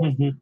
Mhm.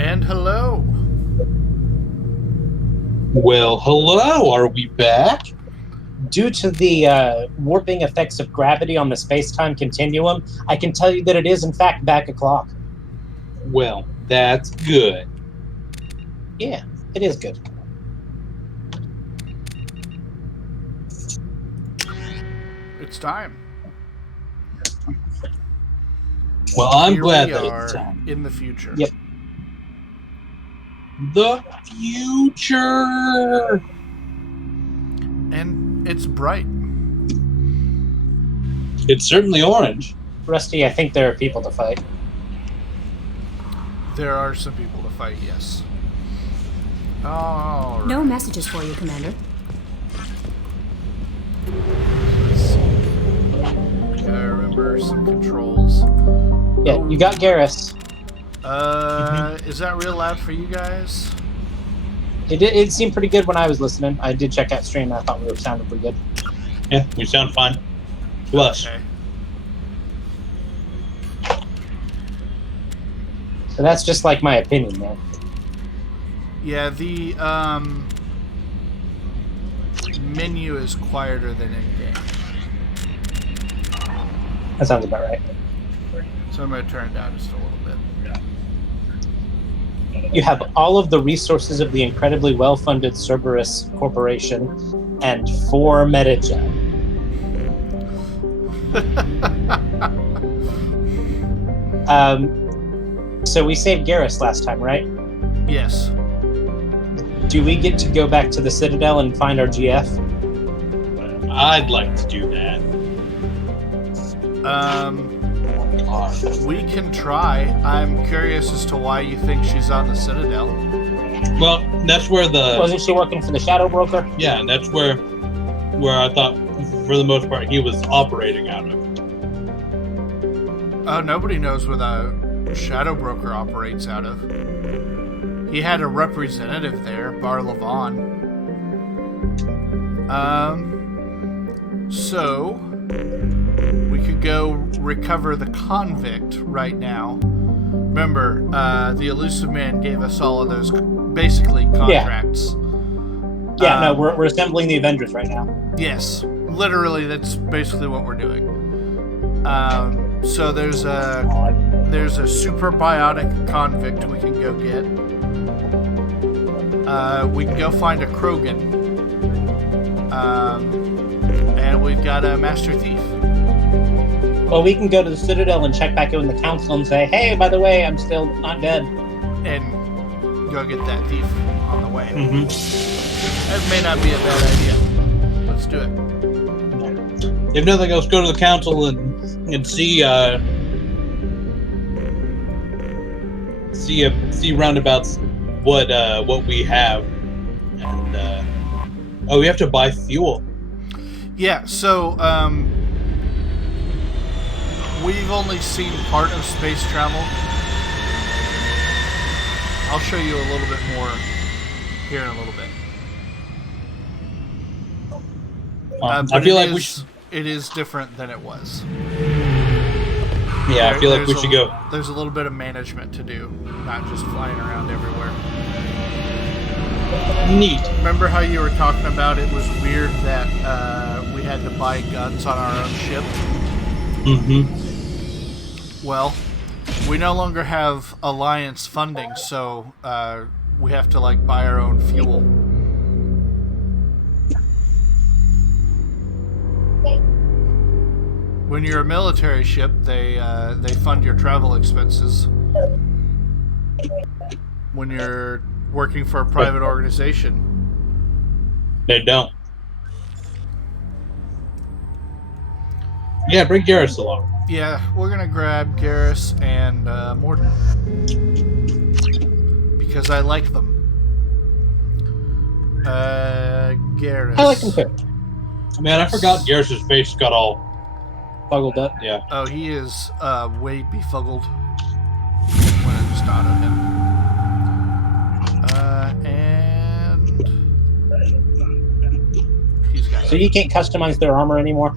And hello. Well, hello, are we back? Due to the warping effects of gravity on the space-time continuum, I can tell you that it is, in fact, back o'clock. Well, that's good. Yeah, it is good. It's time. Well, I'm Here glad we that are it's time. in the future. Yep. The future! And it's bright. It's certainly orange. Rusty, I think there are people to fight. There are some people to fight, yes. All right. No messages for you, Commander. Let's see. Gotta remember some controls. Yeah, you got Garrus. Is that real loud for you guys? It seemed pretty good when I was listening. I did check out stream, and I thought we were sounding pretty good. Yeah, we sound fine. Plus, Okay. So that's just like my opinion, man. Yeah, the menu is quieter than in-game. That sounds about right. So I'm going to turn it down just a little bit. You have all of the resources of the incredibly well-funded Cerberus Corporation and 4 metagen. So we saved Garrus last time, right? Yes. Do we get to go back to the Citadel and find our GF? I'd like to do that. We can try. I'm curious as to why you think she's on the Citadel. Well, that's where Wasn't she working for the Shadow Broker? Yeah, that's where I thought, for the most part, he was operating out of. Nobody knows where the Shadow Broker operates out of. He had a representative there, Bar Levon. So we could go recover the convict right now. Remember, the Elusive Man gave us all of those, basically, contracts. Yeah, no, we're assembling the Avengers right now. Yes, literally, that's basically what we're doing. So there's a super biotic convict we can go get. We can go find a Krogan. And we've got a Master Thief. Well, we can go to the Citadel and check back in with the Council and say, hey, by the way, I'm still not dead. And go get that thief on the way. Mm-hmm. That may not be a bad idea. Let's do it. If nothing else, go to the council and see roundabouts what we have, and we have to buy fuel. Yeah, so we've only seen part of space travel. I'll show you a little bit more here in a little bit. I feel like we should. It is different than it was. Yeah, I feel like we should go. There's a little bit of management to do, not just flying around everywhere. Neat. Remember how you were talking about it was weird that we had to buy guns on our own ship? Mm-hmm. Well, we no longer have Alliance funding, so we have to buy our own fuel. When you're a military ship, they fund your travel expenses. When you're working for a private organization, They don't. Yeah, bring Garrus along. yeah, we're gonna grab Garrus and Morden because I like them. Garrus. I like them too. Man, I forgot Garrus's face got all. Buggled up. Yeah. Oh, he is way befuddled when I just thought of him. And he's got. So you can't customize their armor anymore?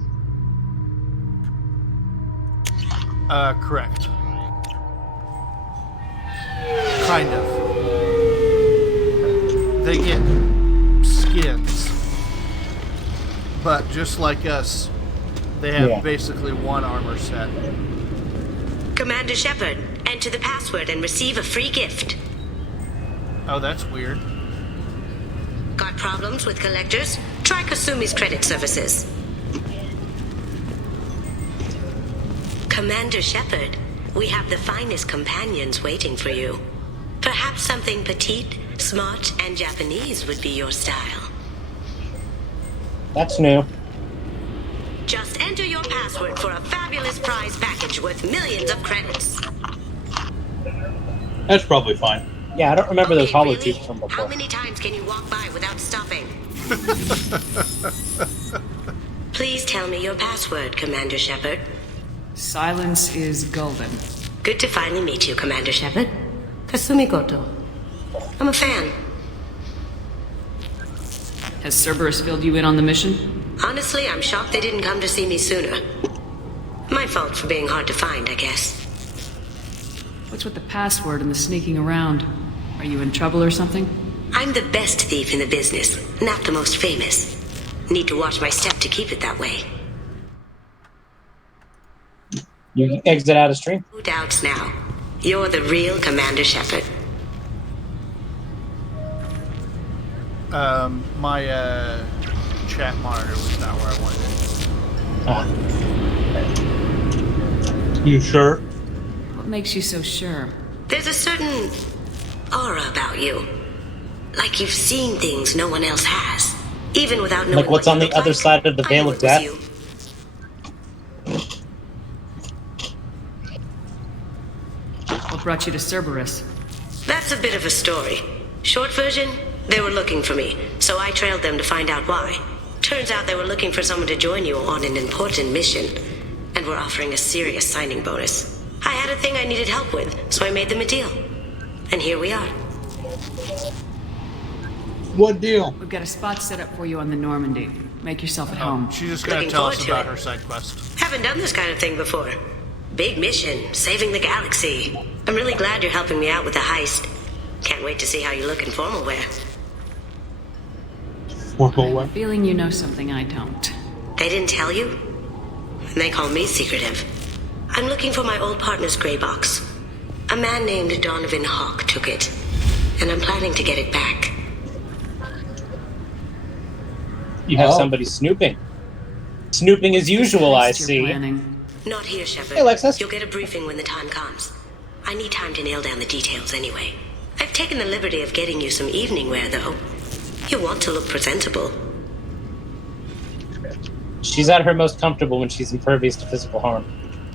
Correct. Kind of. They get skins. But just like us, they have basically one armor set. Commander Shepard, enter the password and receive a free gift. Oh, that's weird. Got problems with collectors? Try Kasumi's credit services. Commander Shepard, we have the finest companions waiting for you. Perhaps something petite, smart, and Japanese would be your style. That's new. Just enter your password for a fabulous prize package worth millions of credits. That's probably fine. Yeah, I don't remember those hollow really? tubes from How before. many times can you walk by without stopping? Please tell me your password, Commander Shepard. Silence is golden. Good to finally meet you, Commander Shepard. Kasumi Goto. I'm a fan. Has Cerberus filled you in on the mission? Honestly, I'm shocked they didn't come to see me sooner. My fault for being hard to find, I guess. What's with the password and the sneaking around? Are you in trouble or something? I'm the best thief in the business, not the most famous. Need to watch my step to keep it that way. You can exit out of stream. No doubts now. You're the real Commander Shepard. My chat monitor was not where I wanted it. You sure? What makes you so sure? There's a certain aura about you. Like you've seen things no one else has. Even without knowing Like what's what on you the look other like, side of the I veil knew of it was death? you. What brought you to Cerberus? That's a bit of a story. Short version, they were looking for me, so I trailed them to find out why. Turns out they were looking for someone to join you on an important mission, and were offering a serious signing bonus. I had a thing I needed help with, so I made them a deal. And here we are. What deal? We've got a spot set up for you on the Normandy. Make yourself at home. She's just gonna Looking tell us forward to about it. her side quest. Haven't done this kind of thing before. Big mission, saving the galaxy. I'm really glad you're helping me out with the heist. Can't wait to see how you look in formal wear. Formal one. Feeling you know something I don't. They didn't tell you? And they call me secretive. I'm looking for my old partner's gray box. A man named Donovan Hawk took it, and I'm planning to get it back. You have Oh. somebody snooping. Snooping as usual, I You're see. planning. Not here, Shepard. Hey, Alexis. You'll get a briefing when the time comes. I need time to nail down the details anyway. I've taken the liberty of getting you some evening wear, though. You want to look presentable. She's at her most comfortable when she's impervious to physical harm.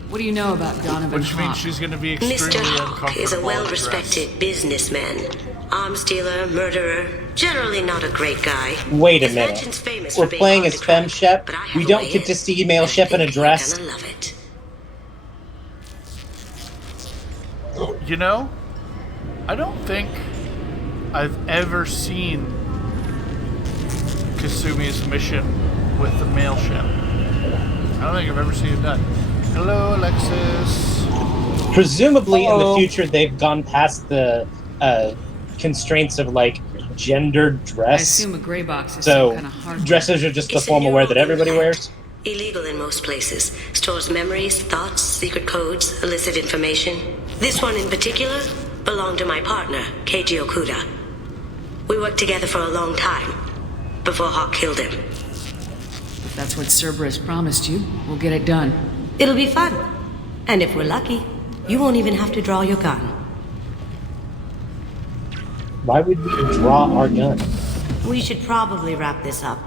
What do you know about Donovan Which means Hawk? she's gonna be extremely Mr. Hawk uncomfortable. is a to well-respected businessman. Arms dealer, murderer, generally not a great guy. Wait a His minute. legend's famous We're for being playing hard as to crack, Fem Shep. but I have We a don't way get to in, see male and I Shep in a think you're dress. gonna love it. dress. You know, I don't think I've ever seen Kasumi's mission with the male ship. I don't think I've ever seen it done. Hello, Alexis. Presumably, in the Hello. future, they've gone past the constraints of like gendered I dress. assume a gray box is So some kind of hardware. dresses are just the It's a formal wear that neural everybody implant. wears. Illegal in most places. Stores memories, thoughts, secret codes, illicit information. This one in particular belonged to my partner, Keiji Okuda. We worked together for a long time, before Hawk killed him. If that's what Cerberus promised you, we'll get it done. It'll be fun. And if we're lucky, you won't even have to draw your gun. Why would we draw our gun? We should probably wrap this up.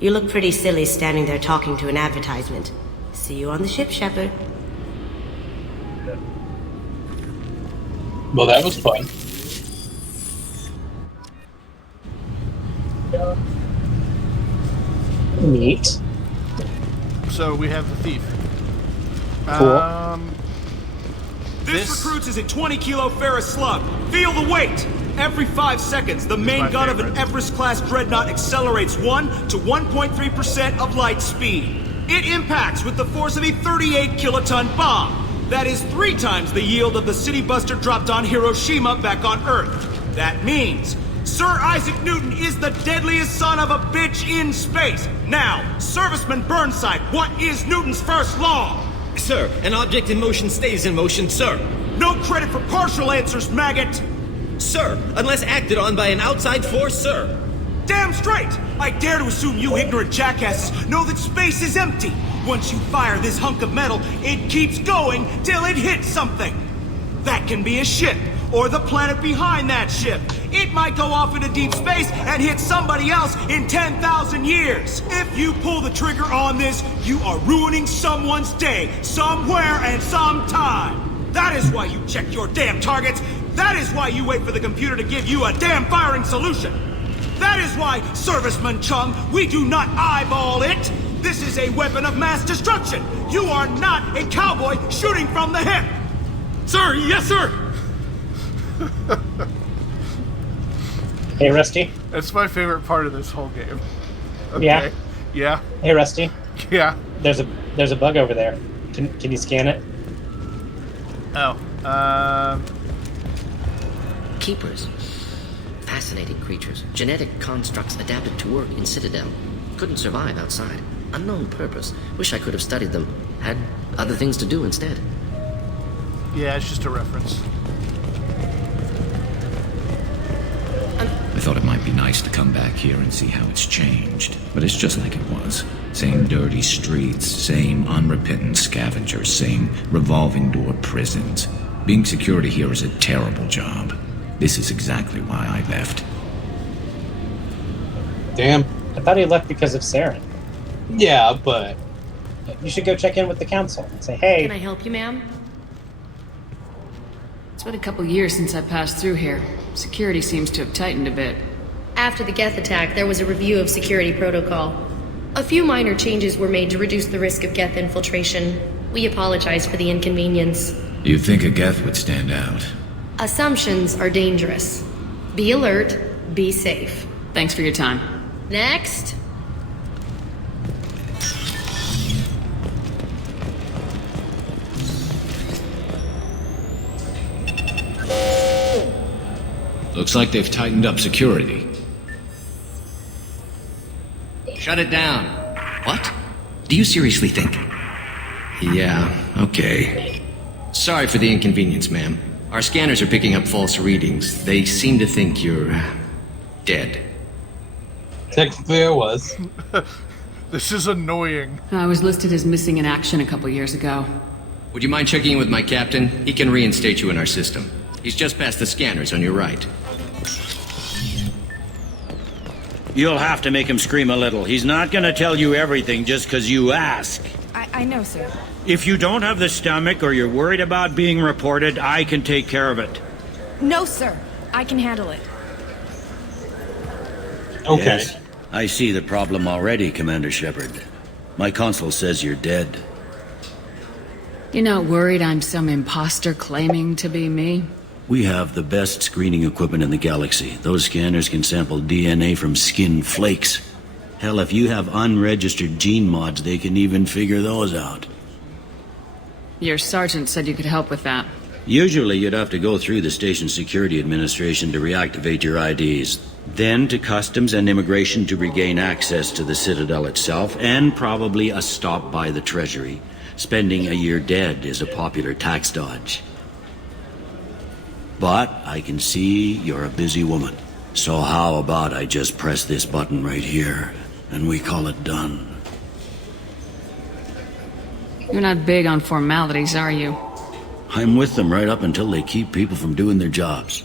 You look pretty silly standing there talking to an advertisement. See you on the ship, Shepard. Well, that was fun. Neat. So we have the thief. Cool. This recruits is a 20-kilo ferrous slug. Feel the weight! Every 5 seconds, the main my gun of an favorite. Everest-class dreadnought accelerates 1 to 1.3% of light speed. It impacts with the force of a 38-kiloton bomb. That is 3 times the yield of the city buster dropped on Hiroshima back on Earth. That means Sir Isaac Newton is the deadliest son of a bitch in space. Now, Serviceman Burnside, what is Newton's first law? Sir, an object in motion stays in motion, sir. No credit for partial answers, maggot. Sir, unless acted on by an outside force, sir. Damn straight! I dare to assume you ignorant jackasses know that space is empty. Once you fire this hunk of metal, it keeps going till it hits something. That can be a ship, or the planet behind that ship. It might go off into deep space and hit somebody else in 10,000 years. If you pull the trigger on this, you are ruining someone's day, somewhere and sometime. That is why you check your damn targets. That is why you wait for the computer to give you a damn firing solution. That is why, Serviceman Chung, we do not eyeball it. This is a weapon of mass destruction. You are not a cowboy shooting from the hip. Sir, yes, sir. Hey, Rusty. That's my favorite part of this whole game. Okay. Yeah. Yeah. Hey, Rusty. Yeah. There's a bug over there. Can you scan it? Oh. Keepers. Fascinating creatures. Genetic constructs adapted to work in Citadel. Couldn't survive outside. Unknown purpose. Wish I could have studied them. Had other things to do instead. Yeah, it's just a reference. I thought it might be nice to come back here and see how it's changed. But it's just like it was. Same dirty streets, same unrepentant scavengers, same revolving door prisons. Being security here is a terrible job. This is exactly why I left. Damn. I thought he left because of Saren. Yeah, but You should go check in with the council and say, hey. Can I help you, ma'am? It's been a couple years since I passed through here. Security seems to have tightened a bit. After the Geth attack, there was a review of security protocol. A few minor changes were made to reduce the risk of Geth infiltration. We apologize for the inconvenience. You'd think a Geth would stand out. Assumptions are dangerous. Be alert, be safe. Thanks for your time. Next. Looks like they've tightened up security. Shut it down. What? Do you seriously think? Yeah, okay. Sorry for the inconvenience, ma'am. Our scanners are picking up false readings. They seem to think you're dead. technically I was. This is annoying. I was listed as missing in action a couple years ago. Would you mind checking in with my captain? He can reinstate you in our system. He's just past the scanners on your right. You'll have to make him scream a little. He's not gonna tell you everything just because you ask. I know, sir. If you don't have the stomach or you're worried about being reported, I can take care of it. No, sir. I can handle it. Okay. Yes, I see the problem already, Commander Shepard. My console says you're dead. You're not worried I'm some imposter claiming to be me? We have the best screening equipment in the galaxy. Those scanners can sample DNA from skin flakes. Hell, if you have unregistered gene mods, they can even figure those out. Your sergeant said you could help with that. Usually you'd have to go through the station security administration to reactivate your IDs, then to customs and immigration to regain access to the Citadel itself, and probably a stop by the Treasury. Spending a year dead is a popular tax dodge. But I can see you're a busy woman. So how about I just press this button right here, and we call it done? You're not big on formalities, are you? I'm with them right up until they keep people from doing their jobs.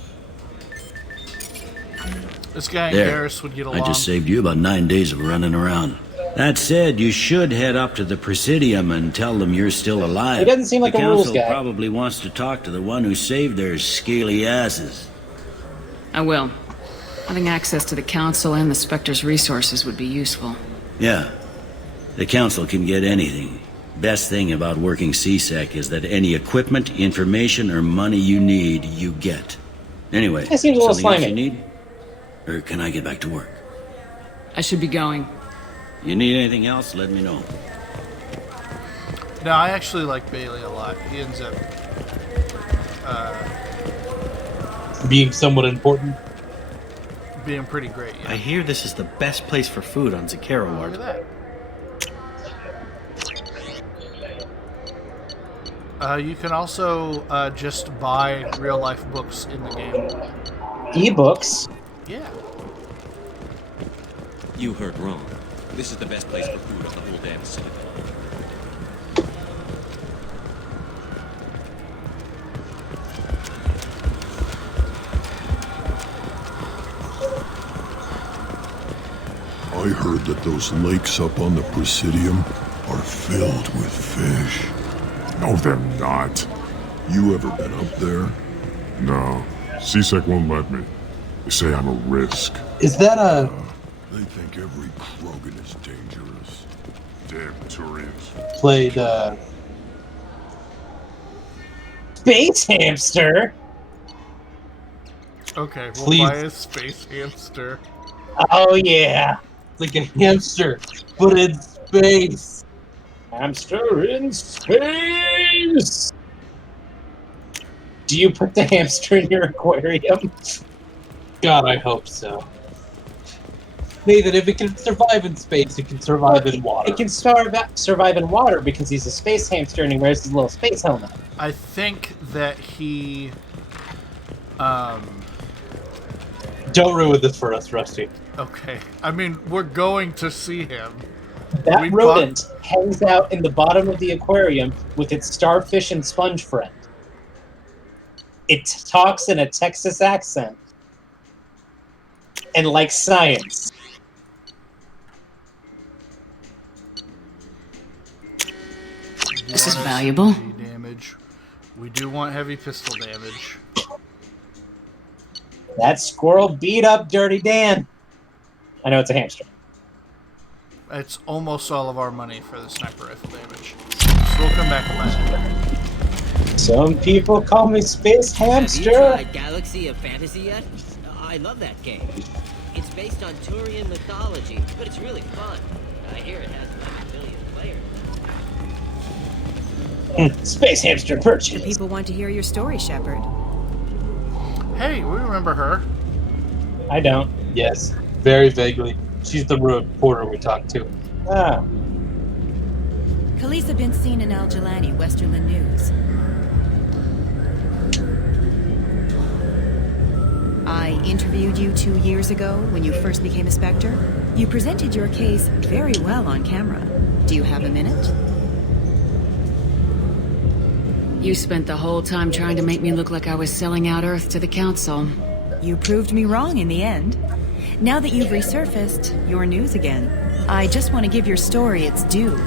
This guy and There. Garrus would get along. I just saved you about 9 days of running around. That said, you should head up to the Presidium and tell them you're still alive. He doesn't seem like the a rules council guy. probably wants to talk to the one who saved their scaly asses. I will. Having access to the Council and the Spectre's resources would be useful. Yeah, the council can get anything. Best thing about working CSEC is that any equipment, information, or money you need, you get. Anyway, It seems a little something else slimy. you need? Or can I get back to work? I should be going. You need anything else, let me know. No, I actually like Bailey a lot. He ends up Being somewhat important. being pretty great. Yeah. I hear this is the best place for food on Zakera Ward. Look at that. You can also just buy real-life books in the game. E-books? Yeah. You heard wrong. This is the best place for food on the whole damn city. I heard that those lakes up on the Presidium are filled with fish. No, they're not. You ever been up there? No. CSEC won't let me. They say I'm a risk. Is that a... They think every Krogan is dangerous. Damn Turians. Played, Space hamster? Okay, we'll Please. buy a space hamster. Oh, yeah. Like a hamster, but in space. Hamster in space! Do you put the hamster in your aquarium? God, I hope so. Nathan, if it can survive in space, it can survive in water. It can survive in water because he's a space hamster and he wears his little space helmet. I think that he... Don't ruin this for us, Rusty. Okay. I mean, we're going to see him. That rodent hangs out in the bottom of the aquarium with its starfish and sponge friend. It talks in a Texas accent and likes science. This is valuable. Damage. We do want heavy pistol damage. That squirrel beat up Dirty Dan. I know it's a hamster. It's almost all of our money for the sniper rifle damage. So we'll come back later. Some people call me Space Hamster. Have you tried Galaxy of Fantasy yet? I love that game. It's based on Turian mythology, but it's really fun. I hear it has 11 billion players. Space Hamster purchase. The people want to hear your story, Shepard. Hey, we remember her. I don't. Yes, very vaguely. She's the reporter we talked to. Ah. Khaleesa been seen in Al Jelani, Westerland News. I interviewed you 2 years ago when you first became a Spectre. You presented your case very well on camera. Do you have a minute? You spent the whole time trying to make me look like I was selling out Earth to the Council. You proved me wrong in the end. Now that you've resurfaced, you're news again. I just want to give your story its due.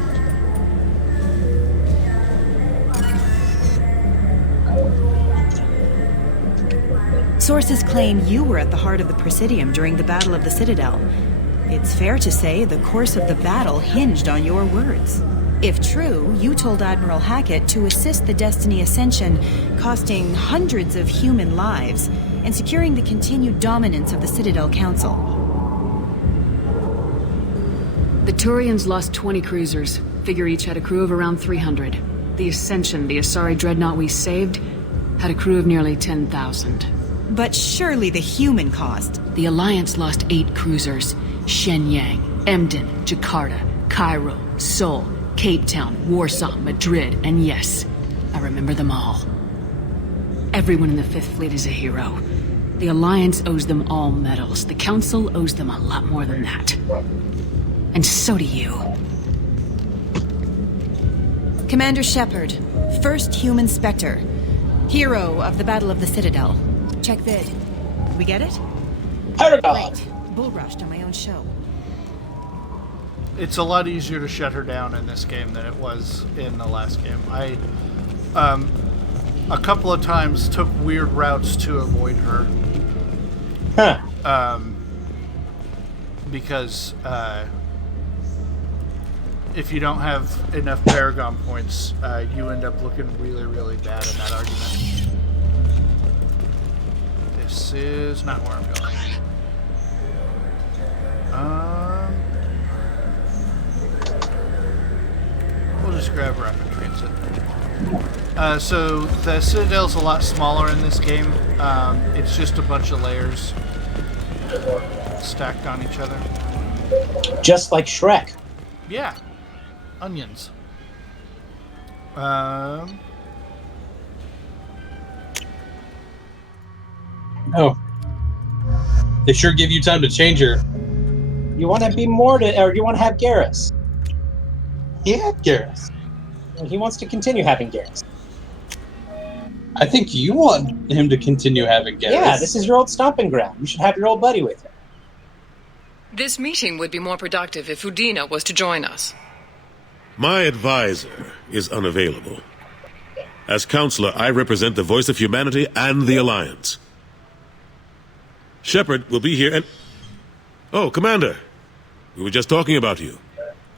Sources claim you were at the heart of the Presidium during the Battle of the Citadel. It's fair to say the course of the battle hinged on your words. If true, you told Admiral Hackett to assist the Destiny Ascension, costing hundreds of human lives, and securing the continued dominance of the Citadel Council. The Turians lost 20 cruisers. Figure each had a crew of around 300. The Ascension, the Asari dreadnought we saved, had a crew of nearly 10,000. But surely the human cost. The Alliance lost 8 cruisers. Shenyang, Emden, Jakarta, Cairo, Seoul, Cape Town, Warsaw, Madrid, and yes, I remember them all. Everyone in the Fifth Fleet is a hero. The Alliance owes them all medals. The Council owes them a lot more than that. And so do you. Commander Shepard, first human Spectre. Hero of the Battle of the Citadel. Check vid. We get it? Great. Bull rushed on my own show. It's a lot easier to shut her down in this game than it was in the last game. I, a couple of times took weird routes to avoid her. Huh. Because, if you don't have enough Paragon points, you end up looking really, really bad in that argument. This is not where I'm going. We'll just grab rapid transit. So the Citadel's a lot smaller in this game. It's just a bunch of layers. stacked on each other. Just like Shrek. Yeah. Onions. Oh. They sure give you time to change her. You want to be or you want to have Garrus? He had Garrus. He wants to continue having Garrus. I think you want him to continue having Garrus. Yeah, this is your old stomping ground. You should have your old buddy with you. This meeting would be more productive if Udina was to join us. My advisor is unavailable. As counselor, I represent the voice of humanity and the Alliance. Shepard will be here and... Oh, Commander. We were just talking about you.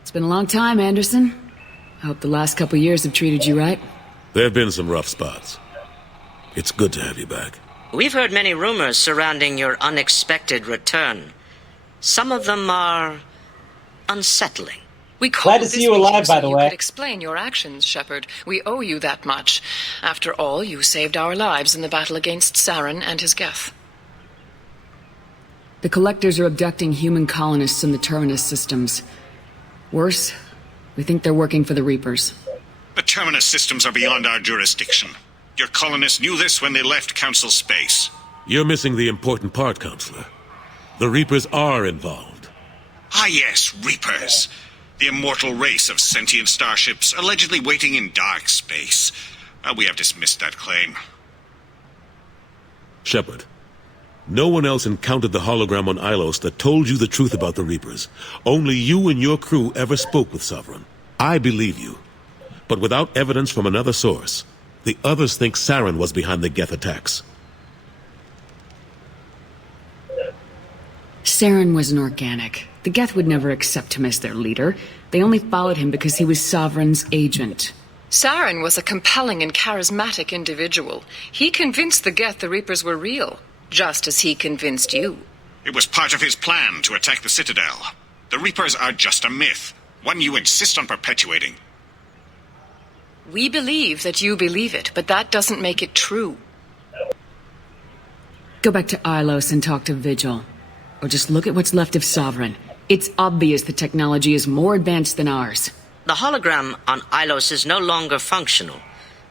It's been a long time, Anderson. I hope the last couple years have treated you right. There have been some rough spots. It's good to have you back. We've heard many rumors surrounding your unexpected return. Some of them are unsettling. We called Glad to see you alive, by the way. You could explain your actions, Shepard. We owe you that much. After all, you saved our lives in the battle against Saren and his Geth. The Collectors are abducting human colonists in the Terminus systems. Worse, we think they're working for the Reapers. The Terminus systems are beyond our jurisdiction. Your colonists knew this when they left Council space. You're missing the important part, Counselor. The Reapers are involved. Ah yes, Reapers. The immortal race of sentient starships allegedly waiting in dark space. We have dismissed that claim. Shepard, no one else encountered the hologram on Ilos that told you the truth about the Reapers. Only you and your crew ever spoke with Sovereign. I believe you. But without evidence from another source, the others think Saren was behind the Geth attacks. Saren was an organic. The Geth would never accept him as their leader. They only followed him because he was Sovereign's agent. Saren was a compelling and charismatic individual. He convinced the Geth the Reapers were real, just as he convinced you. It was part of his plan to attack the Citadel. The Reapers are just a myth, one you insist on perpetuating. We believe that you believe it, but that doesn't make it true. Go back to Ilos and talk to Vigil. Or just look at what's left of Sovereign. It's obvious the technology is more advanced than ours. The hologram on Ilos is no longer functional,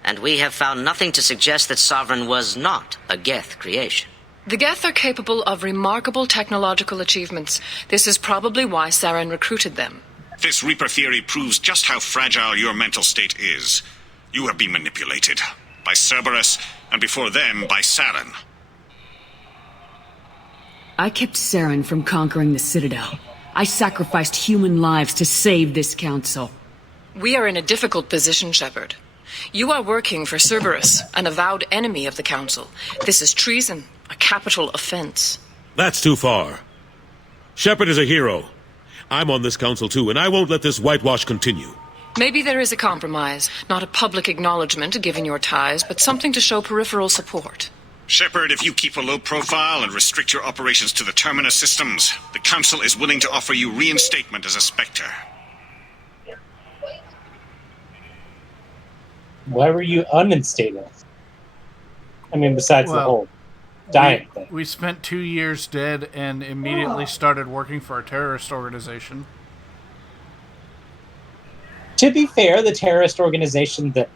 and we have found nothing to suggest that Sovereign was not a Geth creation. The Geth are capable of remarkable technological achievements. This is probably why Saren recruited them. This Reaper theory proves just how fragile your mental state is. You have been manipulated. By Cerberus, and before them, by Saren. I kept Saren from conquering the Citadel. I sacrificed human lives to save this council. We are in a difficult position, Shepard. You are working for Cerberus, an avowed enemy of the council. This is treason, a capital offense. That's too far. Shepard is a hero. I'm on this council too, and I won't let this whitewash continue. Maybe there is a compromise. Not a public acknowledgement given your ties, but something to show peripheral support. Shepard, if you keep a low profile and restrict your operations to the Terminus systems, the Council is willing to offer you reinstatement as a Spectre. Why were you uninstated? I mean, besides the whole dying thing. We spent 2 years dead and immediately started working for a terrorist organization. To be fair, the terrorist organization that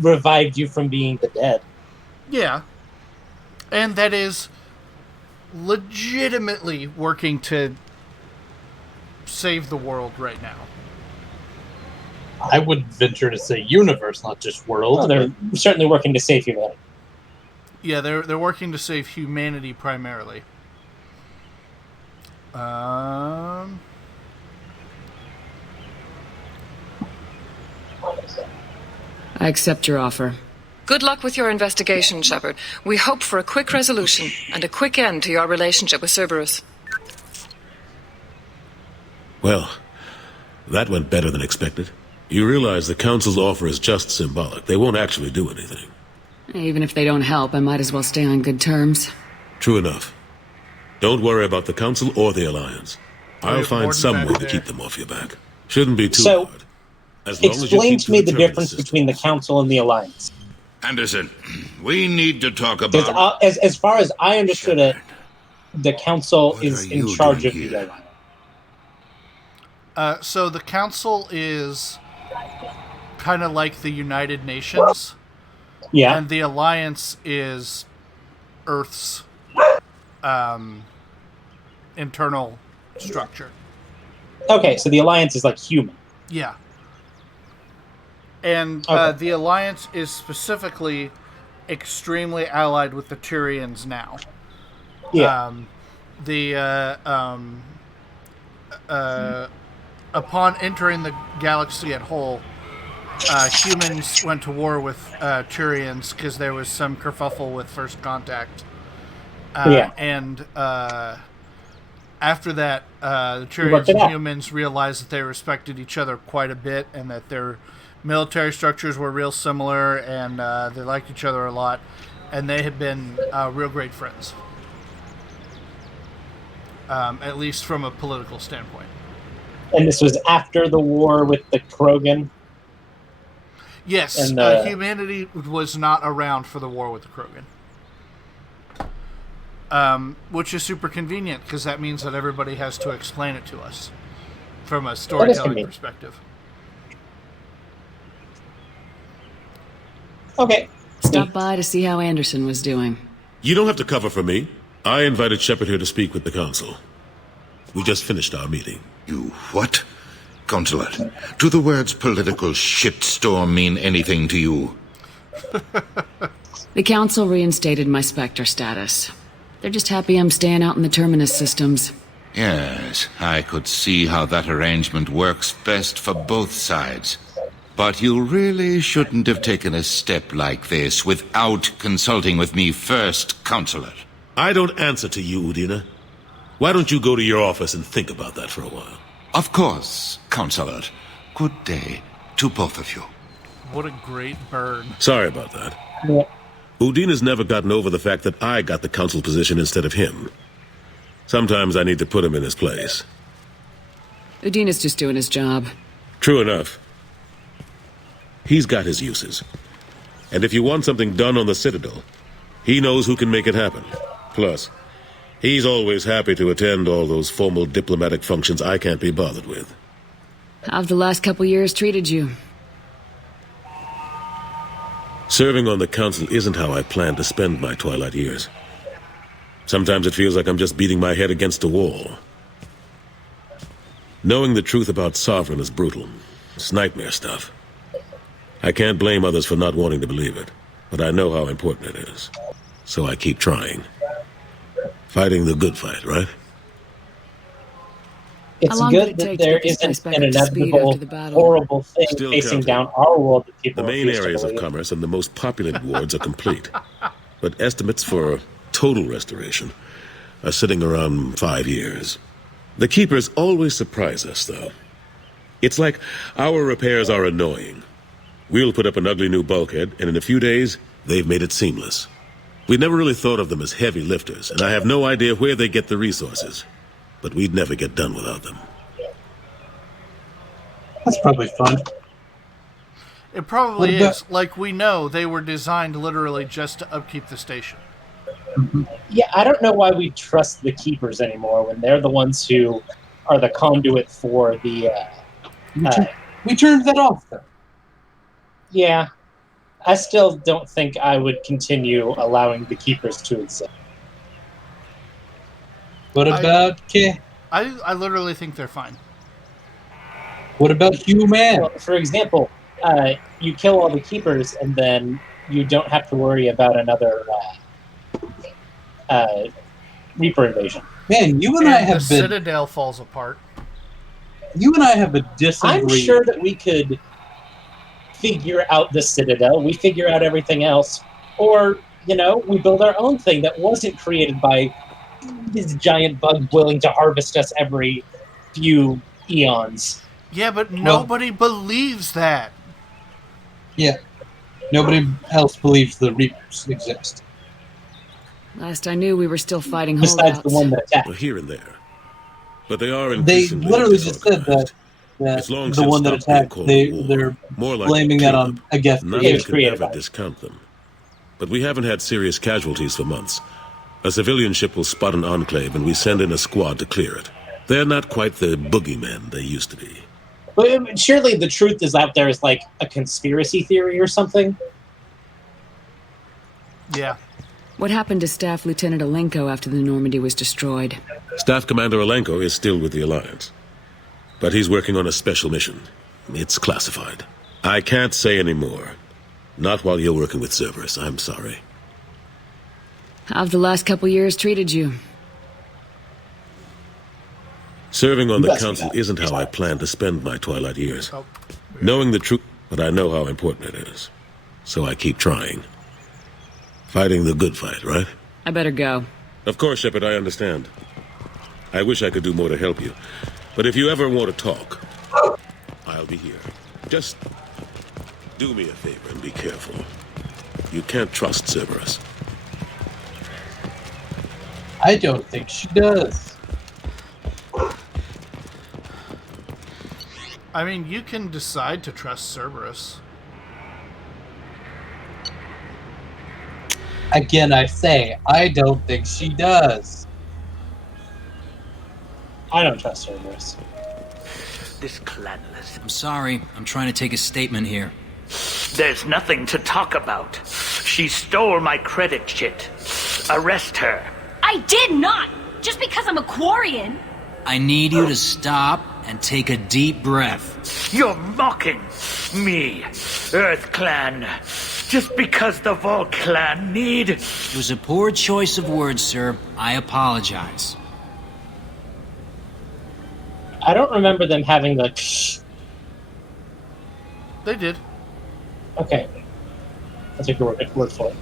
revived you from being the dead. Yeah. And that is legitimately working to save the world right now. I would venture to say universe, not just world. Well, they're certainly working to save humanity. Yeah, they're working to save humanity primarily. I accept your offer. Good luck with your investigation, Shepard. We hope for a quick resolution and a quick end to your relationship with Cerberus. Well, that went better than expected. You realize the Council's offer is just symbolic. They won't actually do anything. Even if they don't help, I might as well stay on good terms. True enough. Don't worry about the Council or the Alliance. I'll find some way to keep them off your back. Shouldn't be too hard. As long as you Explain keep to me the the Terminus difference system. between the Council and the Alliance. Anderson, we need to talk Because about... as far as I understood it, the council is in charge of the alliance? So the council is kind of like the United Nations. Yeah. And the alliance is Earth's internal structure. Okay, so the alliance is like human. Yeah. And the alliance is specifically extremely allied with the Turians now. Yeah. Upon entering the galaxy at whole, humans went to war with Turians because there was some kerfuffle with First Contact. And after that, the Turians and humans realized that they respected each other quite a bit and that their military structures were real similar and they liked each other a lot. And they had been real great friends. At least from a political standpoint. And this was after the war with the Krogan? Yes, humanity was not around for the war with the Krogan. Which is super convenient, because that means that everybody has to explain it to us from a storytelling perspective. Okay. Stop by to see how Anderson was doing. You don't have to cover for me. I invited Shepard here to speak with the council. We just finished our meeting. You what? Consular, do the words political shitstorm mean anything to you? The council reinstated my Spectre status. They're just happy I'm staying out in the Terminus systems. Yes, I could see how that arrangement works best for both sides. But you really shouldn't have taken a step like this without consulting with me first, Consular. I don't answer to you, Udina. Why don't you go to your office and think about that for a while? Of course, Consular. Good day to both of you. What a great burn. Sorry about that. Yeah. Udina's never gotten over the fact that I got the council position instead of him. Sometimes I need to put him in his place. Udina's just doing his job. True enough. He's got his uses. And if you want something done on the Citadel, he knows who can make it happen. Plus, he's always happy to attend all those formal diplomatic functions I can't be bothered with. How've the last couple years treated you? Serving on the council isn't how I plan to spend my twilight years. Sometimes it feels like I'm just beating my head against a wall. Knowing the truth about Sovereign is brutal. It's nightmare stuff. I can't blame others for not wanting to believe it, but I know how important it is. So I keep trying. Fighting the good fight, right? It's good that there isn't an inevitable, horrible thing facing down our world that people The main areas of commerce and the most populated wards are complete. But estimates for total restoration are sitting around 5 years. The Keepers always surprise us, though. It's like our repairs are annoying. We'll put up an ugly new bulkhead, and in a few days, they've made it seamless. We never really thought of them as heavy lifters, and I have no idea where they get the resources. But we'd never get done without them. That's probably fun. It probably is. Like, we know they were designed literally just to upkeep the station. Yeah, I don't know why we trust the Keepers anymore when they're the ones who are the conduit for the... we turned that off, though. Yeah. I still don't think I would continue allowing the Keepers to exist. What about I literally think they're fine. What about human? Well, for example, you kill all the Keepers and then you don't have to worry about another Reaper invasion. Man, you and I have the been... Citadel falls apart. You and I have been disagreeing. I'm sure that we could figure out the Citadel. We figure out everything else. Or, you know, we build our own thing that wasn't created by this giant bug willing to harvest us every few eons. Yeah, but nobody believes that. Yeah. Nobody else believes the Reapers exist. Last I knew, we were still fighting Besides holdouts. the one that attacked. Well, here and there. But they are They increasingly literally just said that It's long the since one that stopped attacked, being Cold War. they're More like blaming that on, I guess, None the of us could ever discount them. But we haven't had serious casualties for months. A civilian ship will spot an enclave and we send in a squad to clear it. They're not quite the boogeymen they used to be. But surely the truth is out there is like a conspiracy theory or something? Yeah. What happened to Staff Lieutenant Alenko after the Normandy was destroyed? Staff Commander Alenko is still with the Alliance. But he's working on a special mission. It's classified. I can't say any more. Not while you're working with Cerberus, I'm sorry. How've the last couple years treated you? Serving on the Council isn't how I plan to spend my twilight years. Knowing the truth, but I know how important it is. So I keep trying. Fighting the good fight, right? I better go. Of course, Shepard, I understand. I wish I could do more to help you. But if you ever want to talk, I'll be here. Just do me a favor and be careful. You can't trust Cerberus. I don't think she does. I mean, you can decide to trust Cerberus. Again, I say, I don't think she does. I don't trust Cerberus. This clanless. I'm sorry. I'm trying to take a statement here. There's nothing to talk about. She stole my credit chit. Arrest her. I did not! Just because I'm a Quarian! I need you to stop and take a deep breath. You're mocking me, Earth Clan. Just because the Vol Clan need... It was a poor choice of words, sir. I apologize. I don't remember them having the shh. They did. Okay. I'll take your word for it.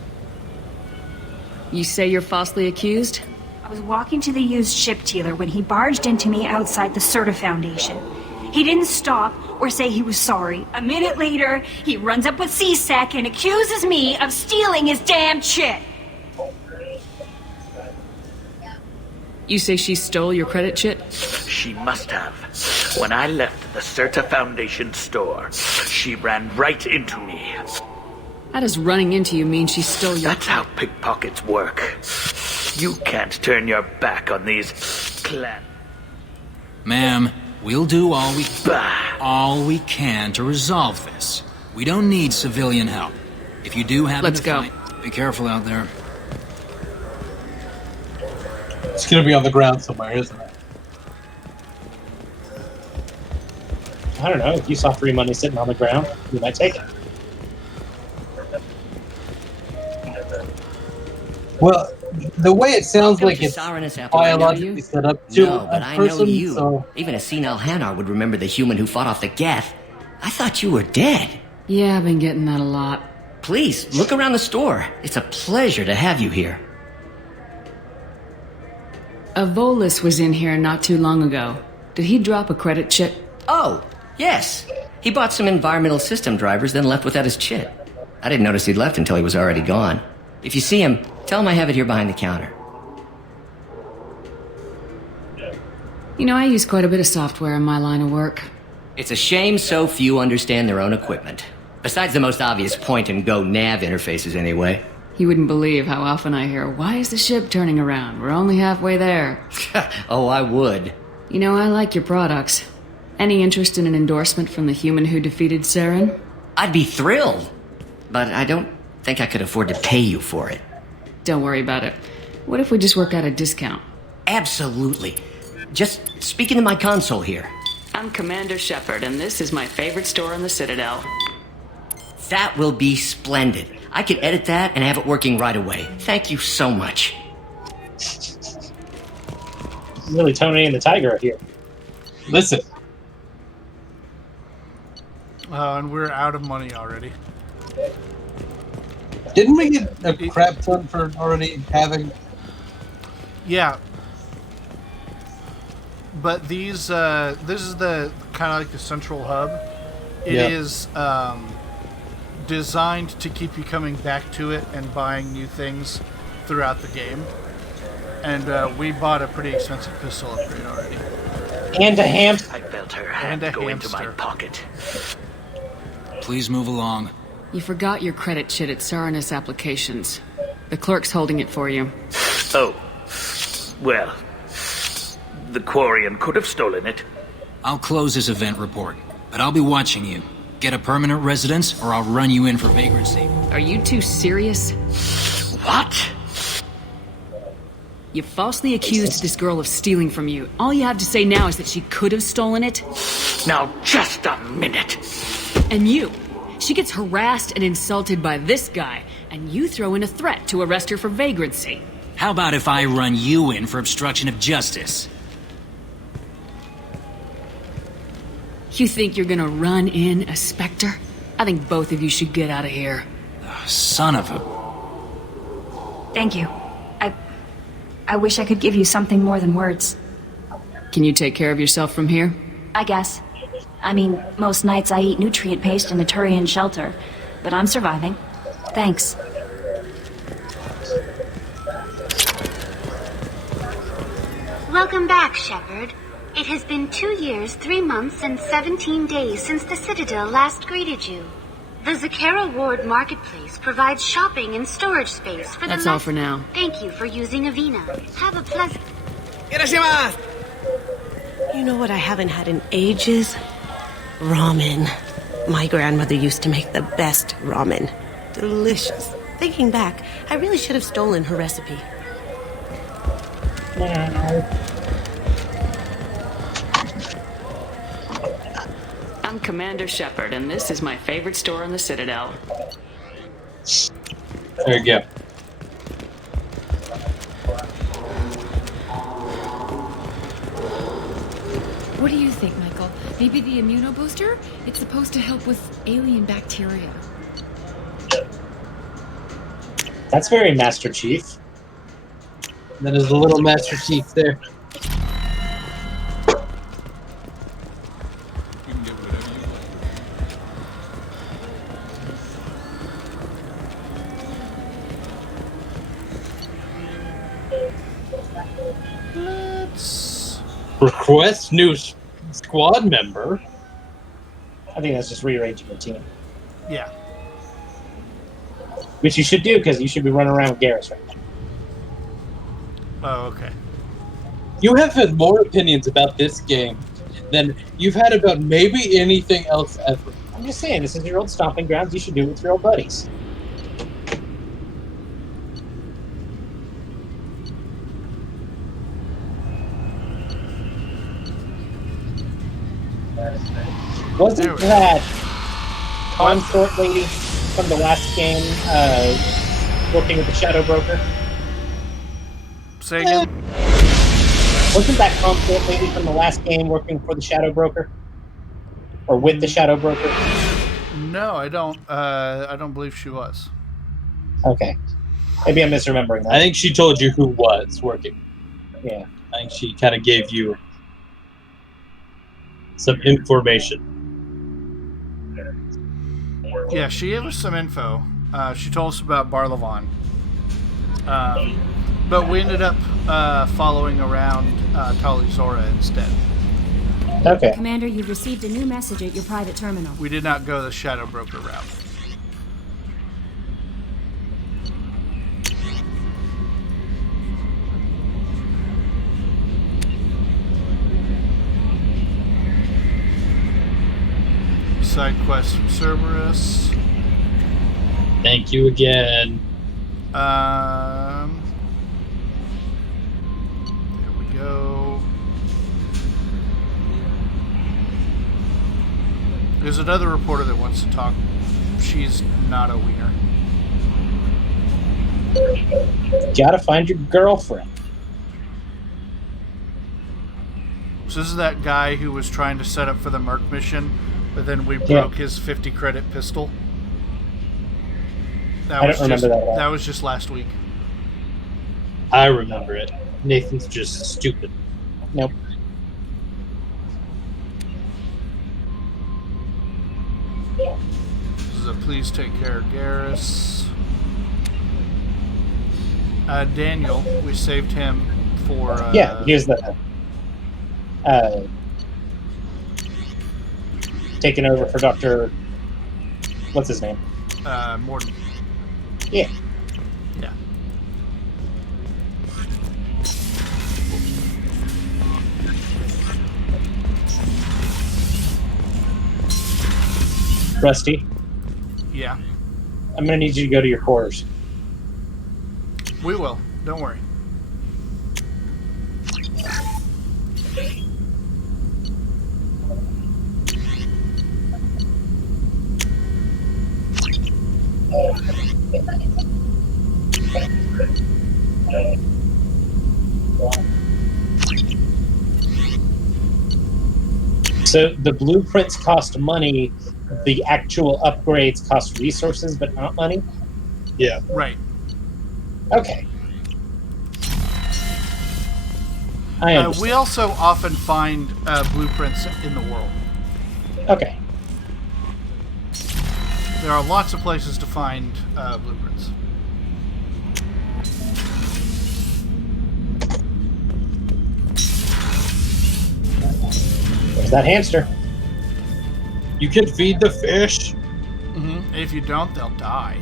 You say you're falsely accused? I was walking to the used ship dealer when he barged into me outside the Serta Foundation. He didn't stop or say he was sorry. A minute later, he runs up with C-Sec and accuses me of stealing his damn chit. You say she stole your credit chit? She must have. When I left the Serta Foundation store, she ran right into me. How does running into you mean she stole your... That's how pickpockets work. You can't turn your back on these clan... Ma'am, we'll do all we can to resolve this. We don't need civilian help. If you do happen Let's to go. find... Be careful out there. It's gonna be on the ground somewhere, isn't it? I don't know. If you saw free money sitting on the ground, you might take it. Well, the way it sounds like it's Sovereignist biologically set up to No, but a I person, know you. so... Even a senile Hanar would remember the human who fought off the Geth. I thought you were dead. Yeah, I've been getting that a lot. Please, look around the store. It's a pleasure to have you here. A Volus was in here not too long ago. Did he drop a credit chit? Oh, yes. He bought some environmental system drivers, then left without his chit. I didn't notice he'd left until he was already gone. If you see him, tell him I have it here behind the counter. You know, I use quite a bit of software in my line of work. It's a shame so few understand their own equipment. Besides the most obvious point-and-go nav interfaces, anyway. You wouldn't believe how often I hear, "Why is the ship turning around? We're only halfway there." Oh, I would. You know, I like your products. Any interest in an endorsement from the human who defeated Saren? I'd be thrilled. But I don't think I could afford to pay you for it. Don't worry about it. What if we just work out a discount? Absolutely. Just speak into my console here. I'm Commander Shepard, and this is my favorite store in the Citadel. That will be splendid. I can edit that and have it working right away. Thank you so much. Really Tony and the Tiger here. Listen. And we're out of money already. Didn't we get a crap ton for already having? Yeah. But these, this is the kind of like the central hub. It is designed to keep you coming back to it and buying new things throughout the game. And we bought a pretty expensive pistol upgrade already. And a hamster. I felt her hand go into my pocket. Please move along. You forgot your credit chit at Saranus Applications. The clerk's holding it for you. Oh. Well, the Quarian could have stolen it. I'll close this event report, but I'll be watching you. Get a permanent residence, or I'll run you in for vagrancy. Are you two serious? What? You falsely accused this girl of stealing from you. All you have to say now is that she could have stolen it? Now, just a minute. And you. She gets harassed and insulted by this guy, and you throw in a threat to arrest her for vagrancy. How about if I run you in for obstruction of justice? You think you're gonna run in a Spectre? I think both of you should get out of here. Son of a... Thank you. I wish I could give you something more than words. Can you take care of yourself from here? I guess. I mean, most nights I eat nutrient paste in a Turian shelter, but I'm surviving. Thanks. Welcome back, Shepard. It has been 2 years, 3 months, and 17 days since the Citadel last greeted you. The Zakera Ward Marketplace provides shopping and storage space for the... That's all for now. Thank you for using Avina. Have a pleasant... You know what I haven't had in ages? Ramen. My grandmother used to make the best ramen. Delicious. Thinking back, I really should have stolen her recipe. I'm Commander Shepard, and this is my favorite store in the Citadel. There you go. What do you think, Michael? Maybe the immunobooster? It's supposed to help with alien bacteria. That's very Master Chief. That is the little Master Chief there. Let's request new squad member. I think that's just rearranging your team. Yeah. Which you should do, because you should be running around with Garrus right now. Oh, okay. You have had more opinions about this game than you've had about maybe anything else ever. I'm just saying, this is your old stomping grounds. You should do it with your old buddies. Wasn't that consort lady from the last game working with the Shadow Broker? Say again? Wasn't that consort lady from the last game working for the Shadow Broker? Or with the Shadow Broker? No, I don't. I don't believe she was. Okay. Maybe I'm misremembering that. I think she told you who was working. Yeah. I think she kind of gave you some information. Yeah, she gave us some info. She told us about Barlavon. But we ended up following around Tali Zora instead. Okay. Commander, you've received a new message at your private terminal. We did not go the Shadow Broker route. Side quest from Cerberus. Thank you again. There we go. There's another reporter that wants to talk. She's not a wiener. Gotta find your girlfriend. So this is that guy who was trying to set up for the Merc mission, but then we broke his 50 credit pistol. I don't remember that one. That was just last week. I remember it. Nathan's just stupid. Nope. This is a please take care of Garrus. Daniel, we saved him for... yeah, here's the... taking over for Dr... What's his name? Morton. Yeah. Yeah. Rusty. Yeah. I'm going to need you to go to your quarters. We will. Don't worry. So the blueprints cost money, the actual upgrades cost resources, but not money? Yeah. Right. Okay. I understand. We also often find blueprints in the world. Okay. There are lots of places to find blueprints. There's that hamster. You can feed the fish. Mm-hmm. If you don't, they'll die.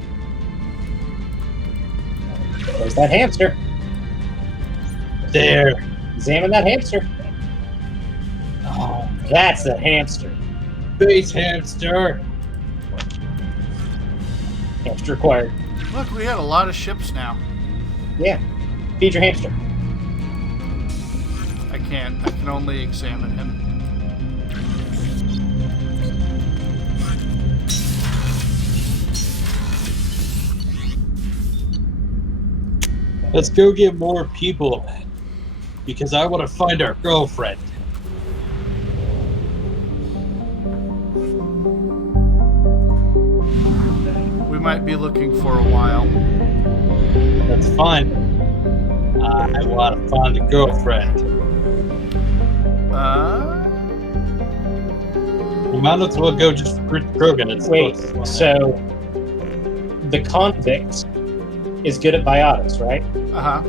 There's that hamster. There. Examine that hamster. Oh, that's the hamster. Base hamster. Hamster acquired. Look, we had a lot of ships now. Yeah. Feed your hamster. I can't. I can only examine him. Let's go get more people, because I want to find our girlfriend. We might be looking for a while. That's fine. I want to find a girlfriend. We might as well go just for Krogan. It's Wait, close. so the convict is good at biotics, right? Uh-huh.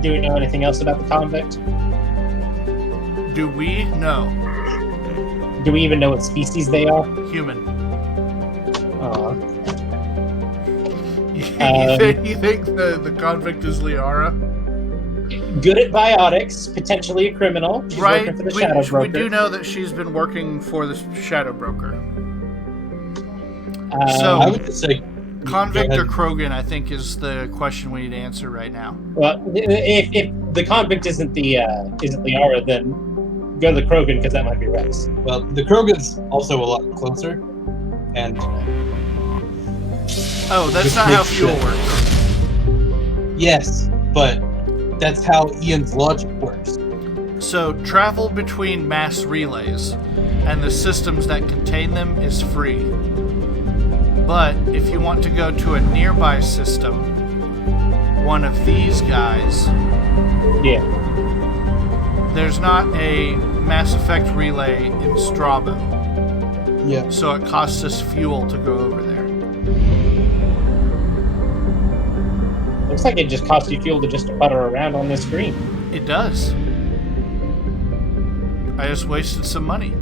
Do we know anything else about the convict? Do we? No. Do we even know what species they are? Human. You think the convict is Liara? Good at biotics, potentially a criminal. She's Right. working for the Shadow Broker. We do know that she's been working for the Shadow Broker. So I would just say convict or Krogan, I think, is the question we need to answer right now. Well, if the convict isn't Liara, then go to the Krogan because that might be Rex. Well, the Krogan's also a lot closer, and that's not how fuel works. Yes, but that's how Ian's logic works. So travel between mass relays and the systems that contain them is free. But if you want to go to a nearby system, one of these guys, there's not a Mass Effect relay in Strabo. Yeah. So it costs us fuel to go over there. Looks like it just costs you fuel to just putter around on this screen. It does. I just wasted some money.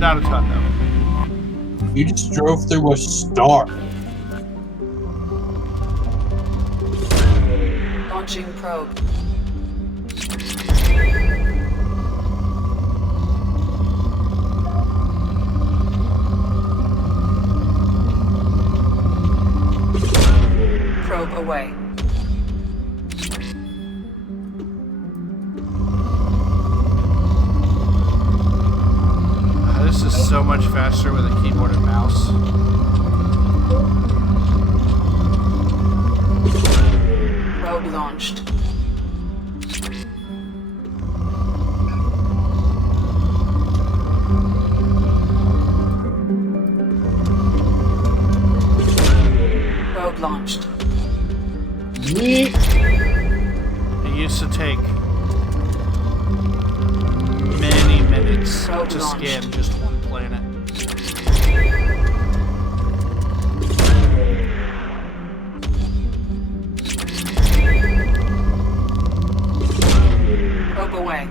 Not a ton, though. You just drove through a star. Launching probe. Probe away. This is so much faster with a keyboard and mouse. Probe launched. Probe launched. It used to take many minutes to scan just one planet. Probe away.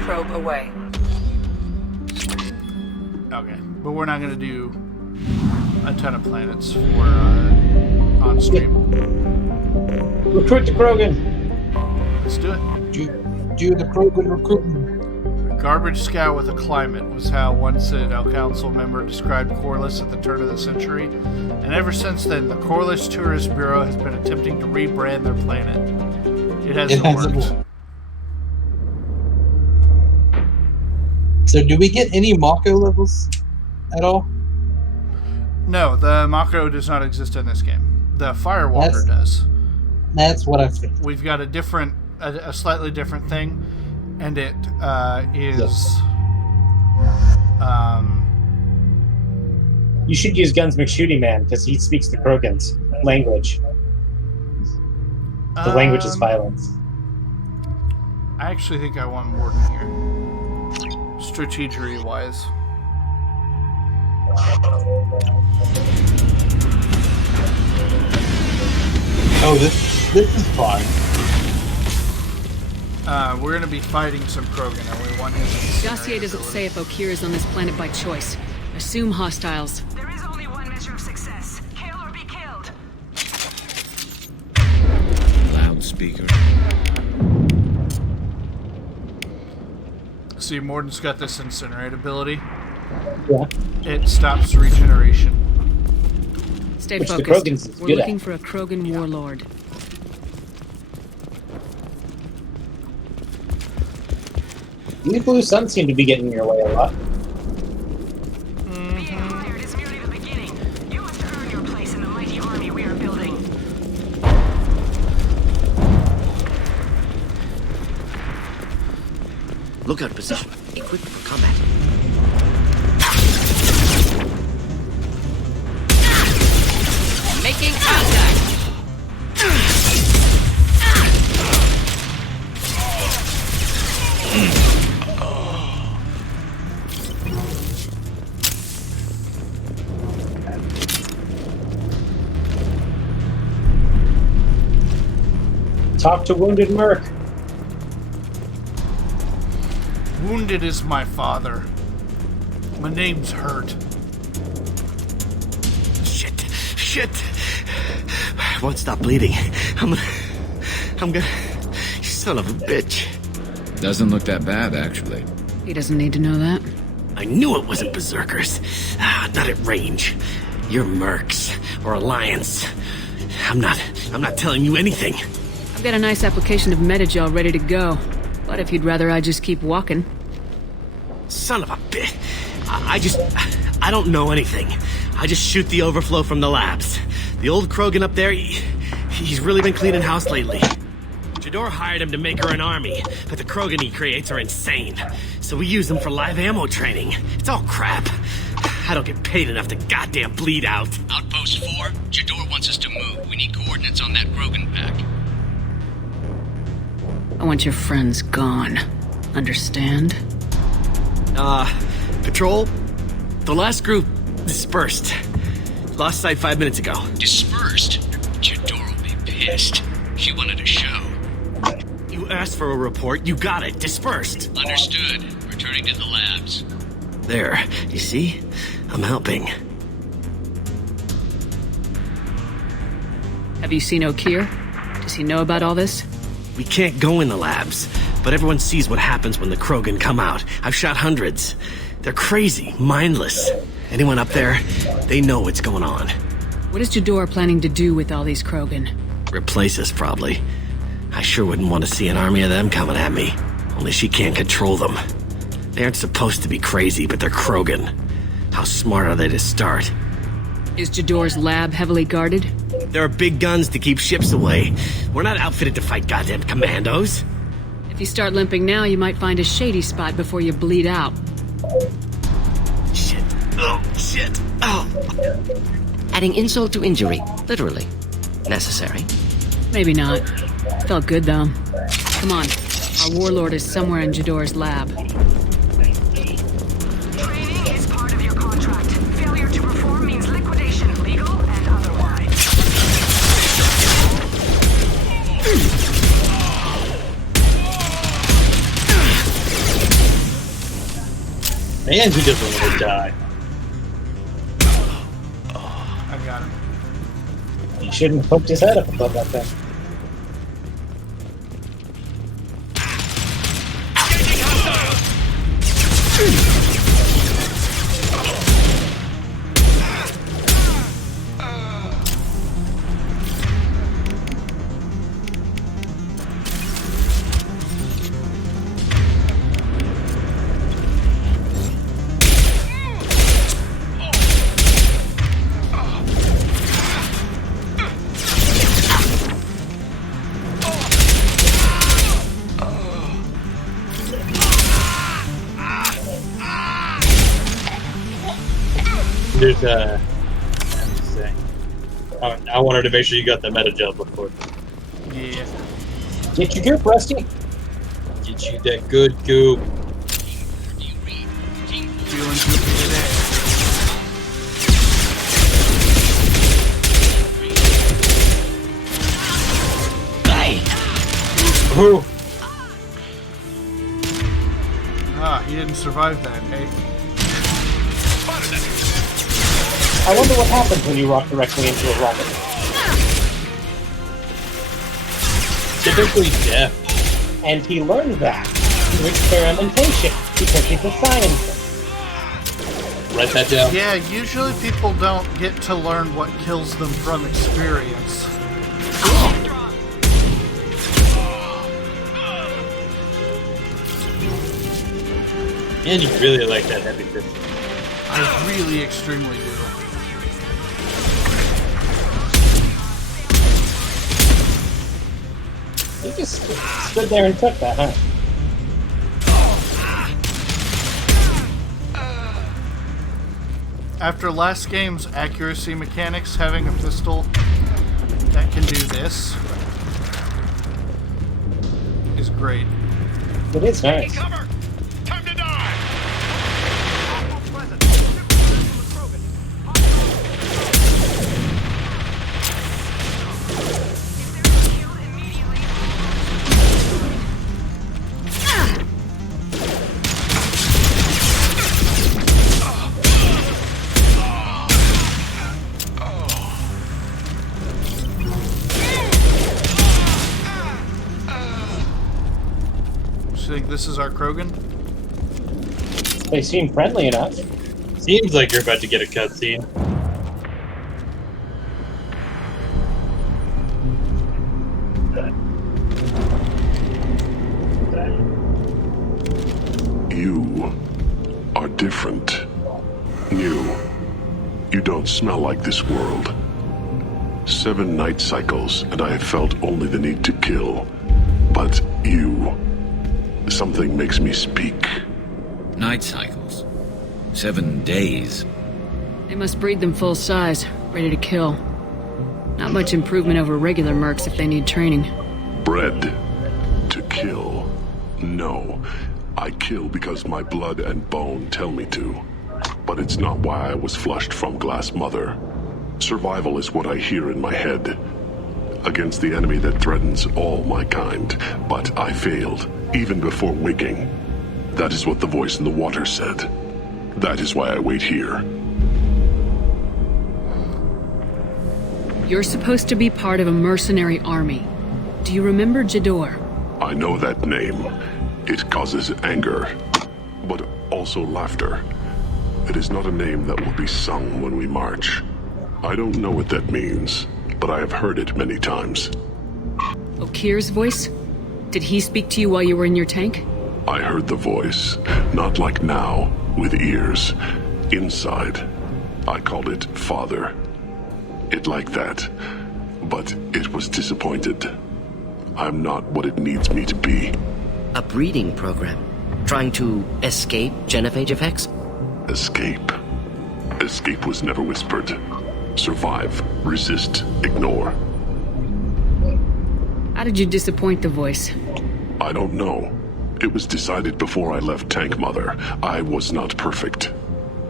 Probe away. Okay, but we're not going to do a ton of planets for on stream. Recruit the Krogan. Let's do it. Do the Krogan recruitment. Garbage scow with a climate was how one Citadel Council member described Corliss at the turn of the century, and ever since then, the Corliss Tourist Bureau has been attempting to rebrand their planet. It hasn't worked. So, do we get any Mako levels at all? No, the Mako does not exist in this game. The Firewalker does. That's what I think. We've got a slightly different thing. And it is. You should use Guns McShooty Man because he speaks the Krogan's language. The language is violence. I actually think I want Warden here, strategery wise. Oh, this is fun. We're going to be fighting some Krogan, and we want his Dossier doesn't say if Okir is on this planet by choice. Assume hostiles. There is only one measure of success. Kill or be killed. Loudspeaker. See, Morden's got this incinerate ability. Yeah. It stops regeneration. Stay focused. We're looking for a Krogan warlord. These blue suns seem to be getting in your way a lot. Being hired is merely the beginning. You must earn your place in the mighty army we are building. Lookout position. Equipped for combat. Making contact. Talk to Wounded Merc. Wounded is my father. My name's Hurt. Shit. I won't stop bleeding. I'm gonna... You son of a bitch. Doesn't look that bad, actually. He doesn't need to know that. I knew it wasn't Berserkers. Not at range. You're Mercs or Alliance. I'm not telling you anything. I've got a nice application of Metagel ready to go. But if you'd rather I just keep walking. Son of a bitch. I don't know anything. I just shoot the overflow from the labs. The old Krogan up there, he's really been cleaning house lately. Jador hired him to make her an army, but the Krogan he creates are insane. So we use them for live ammo training. It's all crap. I don't get paid enough to goddamn bleed out. Outpost 4, Jador wants us to move. We need coordinates on that Krogan pack. I want your friends gone. Understand? Patrol? The last group dispersed. Lost sight 5 minutes ago. Dispersed? Jador will be pissed. She wanted a show. You asked for a report, you got it. Dispersed. Understood. Returning to the labs. There. You see? I'm helping. Have you seen Okir? Does he know about all this? We can't go in the labs, but everyone sees what happens when the Krogan come out. I've shot hundreds. They're crazy, mindless. Anyone up there, they know what's going on. What is Jador planning to do with all these Krogan? Replace us, probably. I sure wouldn't want to see an army of them coming at me. Only she can't control them. They aren't supposed to be crazy, but they're Krogan. How smart are they to start? Is Jador's lab heavily guarded? There are big guns to keep ships away. We're not outfitted to fight goddamn commandos. If you start limping now, you might find a shady spot before you bleed out. Shit. Oh, shit. Oh. Adding insult to injury. Literally. Necessary. Maybe not. Felt good, though. Come on. Our warlord is somewhere in Jador's lab. Training is part of your contract. Failure to perform means liquidation, legal and otherwise. Man, he doesn't want to die. I got him. He shouldn't have poked his head up above that thing. there's a. Let me see. I wanted to make sure you got the meta gel before. Yeah. Get your goop, Rusty. Get you that good goop. Feeling goopy today. Who? Ah, he didn't survive that, hey? I wonder what happens when you rock directly into a rocket. Typically death. And he learned that through experimentation because he's a scientist. Write that down. Yeah, usually people don't get to learn what kills them from experience. And you really like that heavy pistol. I really extremely do. He just stood there and took that, huh? After last game's accuracy mechanics, having a pistol that can do this is great. It is nice. Think this is our Krogan? They seem friendly enough. Seems like you're about to get a cutscene. You are different. New. You don't smell like this world. 7 night cycles, and I have felt only the need to kill. But you... Something makes me speak. Night cycles. 7 days. They must breed them full size, ready to kill. Not much improvement over regular mercs if they need training. Bred to kill. No. I kill because my blood and bone tell me to. But it's not why I was flushed from Glass Mother. Survival is what I hear in my head. Against the enemy that threatens all my kind. But I failed, even before waking. That is what the voice in the water said. That is why I wait here. You're supposed to be part of a mercenary army. Do you remember Jador? I know that name. It causes anger, but also laughter. It is not a name that will be sung when we march. I don't know what that means, but I have heard it many times. Okir's voice? Did he speak to you while you were in your tank? I heard the voice, not like now, with ears. Inside. I called it Father. It like that, but it was disappointed. I'm not what it needs me to be. A breeding program? Trying to escape genophage effects? Escape. Escape was never whispered. Survive, resist, ignore. How did you disappoint the voice? I don't know. It was decided before I left Tank Mother. I was not perfect.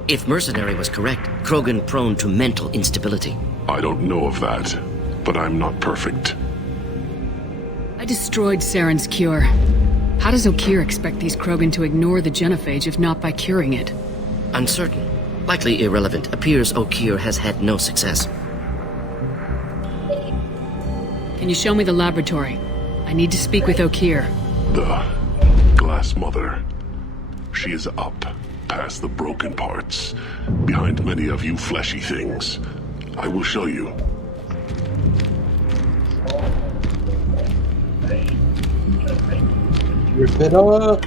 If Mercenary was correct, Krogan prone to mental instability. I don't know of that, but I'm not perfect. I destroyed Saren's cure. How does Okir expect these Krogan to ignore the genophage if not by curing it? Uncertain. Likely irrelevant. Appears Okir has had no success. Can you show me the laboratory? I need to speak with Okir. The Glass Mother. She is up, past the broken parts, behind many of you fleshy things. I will show you. Rip it up.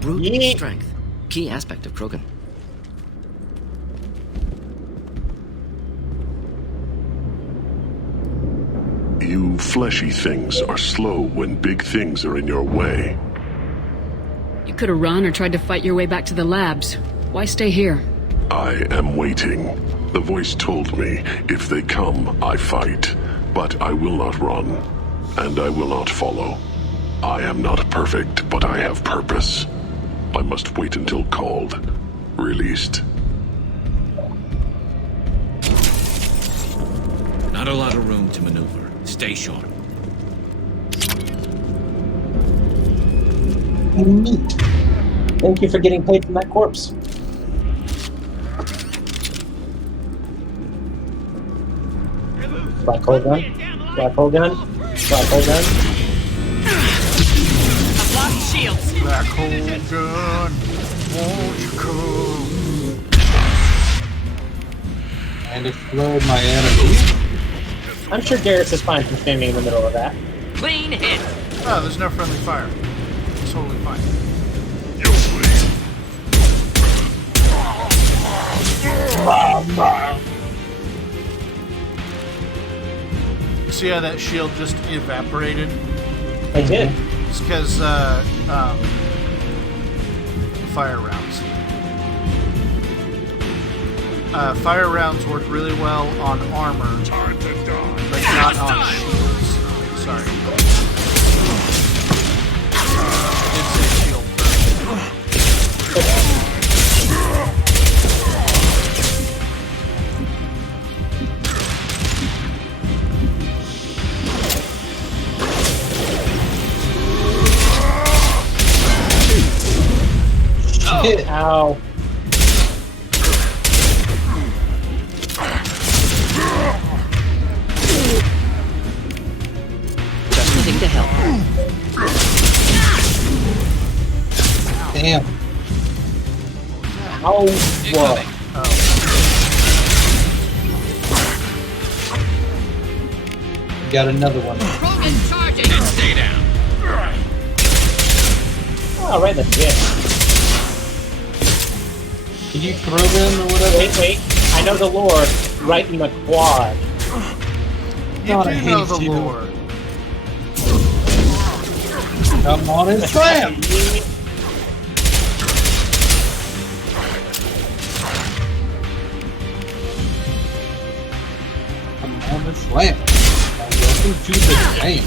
Brute strength. Key aspect of Krogan. You fleshy things are slow when big things are in your way. You Could have run or tried to fight your way back to the labs. Why stay here? I am waiting. The voice told me, if they come, I fight. But I will not run, and I will not follow. I am not perfect, but I have purpose. I must wait until called, released. Not a lot of room to maneuver. Stay sharp. Thank you for getting paid from that corpse. Black hole gun. Black hole gun. Black hole gun. I've lost shields. Black hole gun. Won't you come? And explode my enemy. I'm sure Garrus is fine for standing in the middle of that. Clean hit. Oh, there's no friendly fire. It's totally fine. See how that shield just evaporated? I did. It's because fire rounds. Fire rounds work really well on armor, but not on shields. Sorry. I did say shield first. Ow. Just nothing to help. Damn. Ow. Whoa. Got another one. Krogan charging. And stay down. Oh, right in the dick. Can you throw them or whatever? Wait. I know the lore. Right in the quad. You God, do I know hate the you. lore. Come on and slam! Come on and slam! Welcome to the game.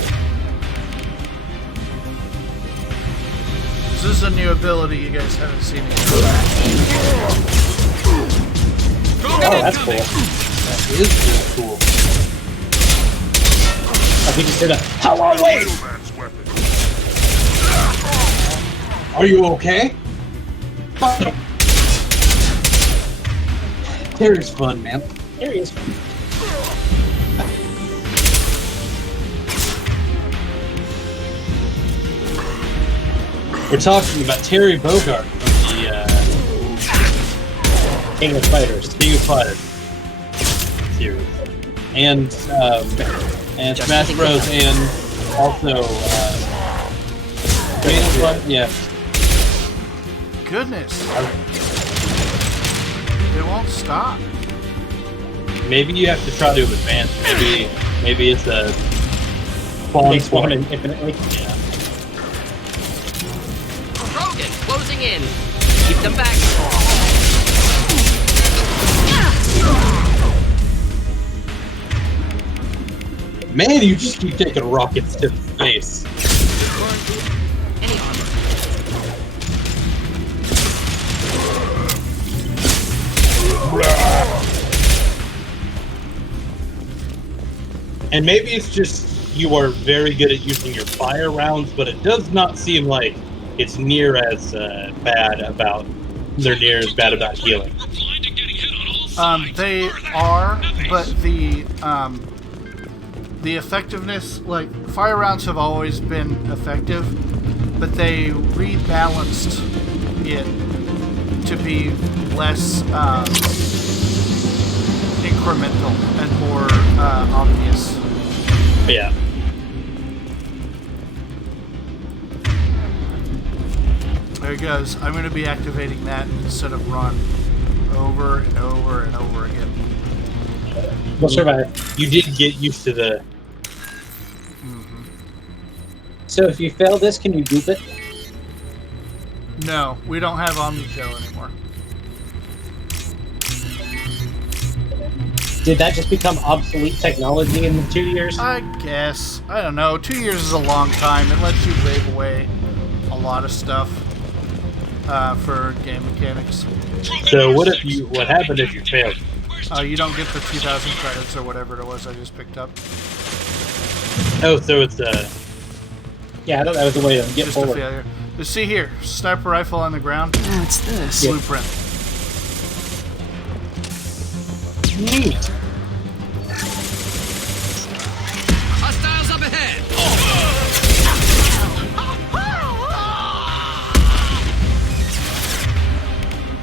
This is a new ability you guys haven't seen yet. Oh, that's cool. That is really cool. I think you said that. Hello, wait! Are you okay? Terry's fun, man. Terry is fun. We're talking about Terry Bogard from the King of Fighters. King of Fighters series, and Smash Bros. And also yeah. Goodness. They won't stop. Maybe you have to try to advance. Maybe it's a spawn Spawn infinitely. Yeah. Krogan closing in. Keep them back. Man, you just keep taking rockets to the face. Any armor. And maybe it's just you are very good at using your fire rounds, but it does not seem like it's near as bad about healing. They are, but the effectiveness, like, fire rounds have always been effective, but they rebalanced it to be less incremental and more obvious. Yeah. There it goes. I'm going to be activating that instead of run over and over and over again. We'll survive. You did get used to the... So if you fail this, can you dupe it? No, we don't have Omnico anymore. Did that just become obsolete technology in the 2 years? I guess. I don't know. 2 years is a long time. It lets you wave away a lot of stuff for game mechanics. So what happened if you failed? You don't get the 2,000 credits or whatever it was I just picked up. Oh, so it's yeah, I thought that was the way to get just forward. A failure. Just see here, sniper rifle on the ground. What's this? Blueprint. Neat. Hostiles up ahead.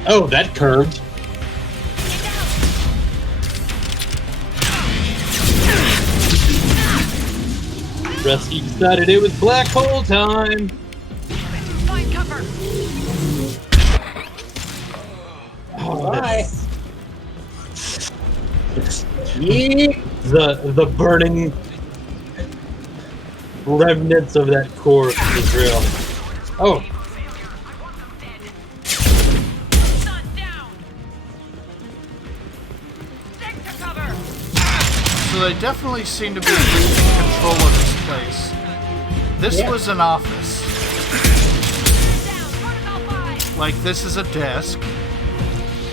Oh, that curved. Rusty decided it was black hole time. Find cover. Oh, Bye. The burning remnants of that core of the drill. Oh. So they definitely seem to be losing control of this place. This was an office. Like, this is a desk.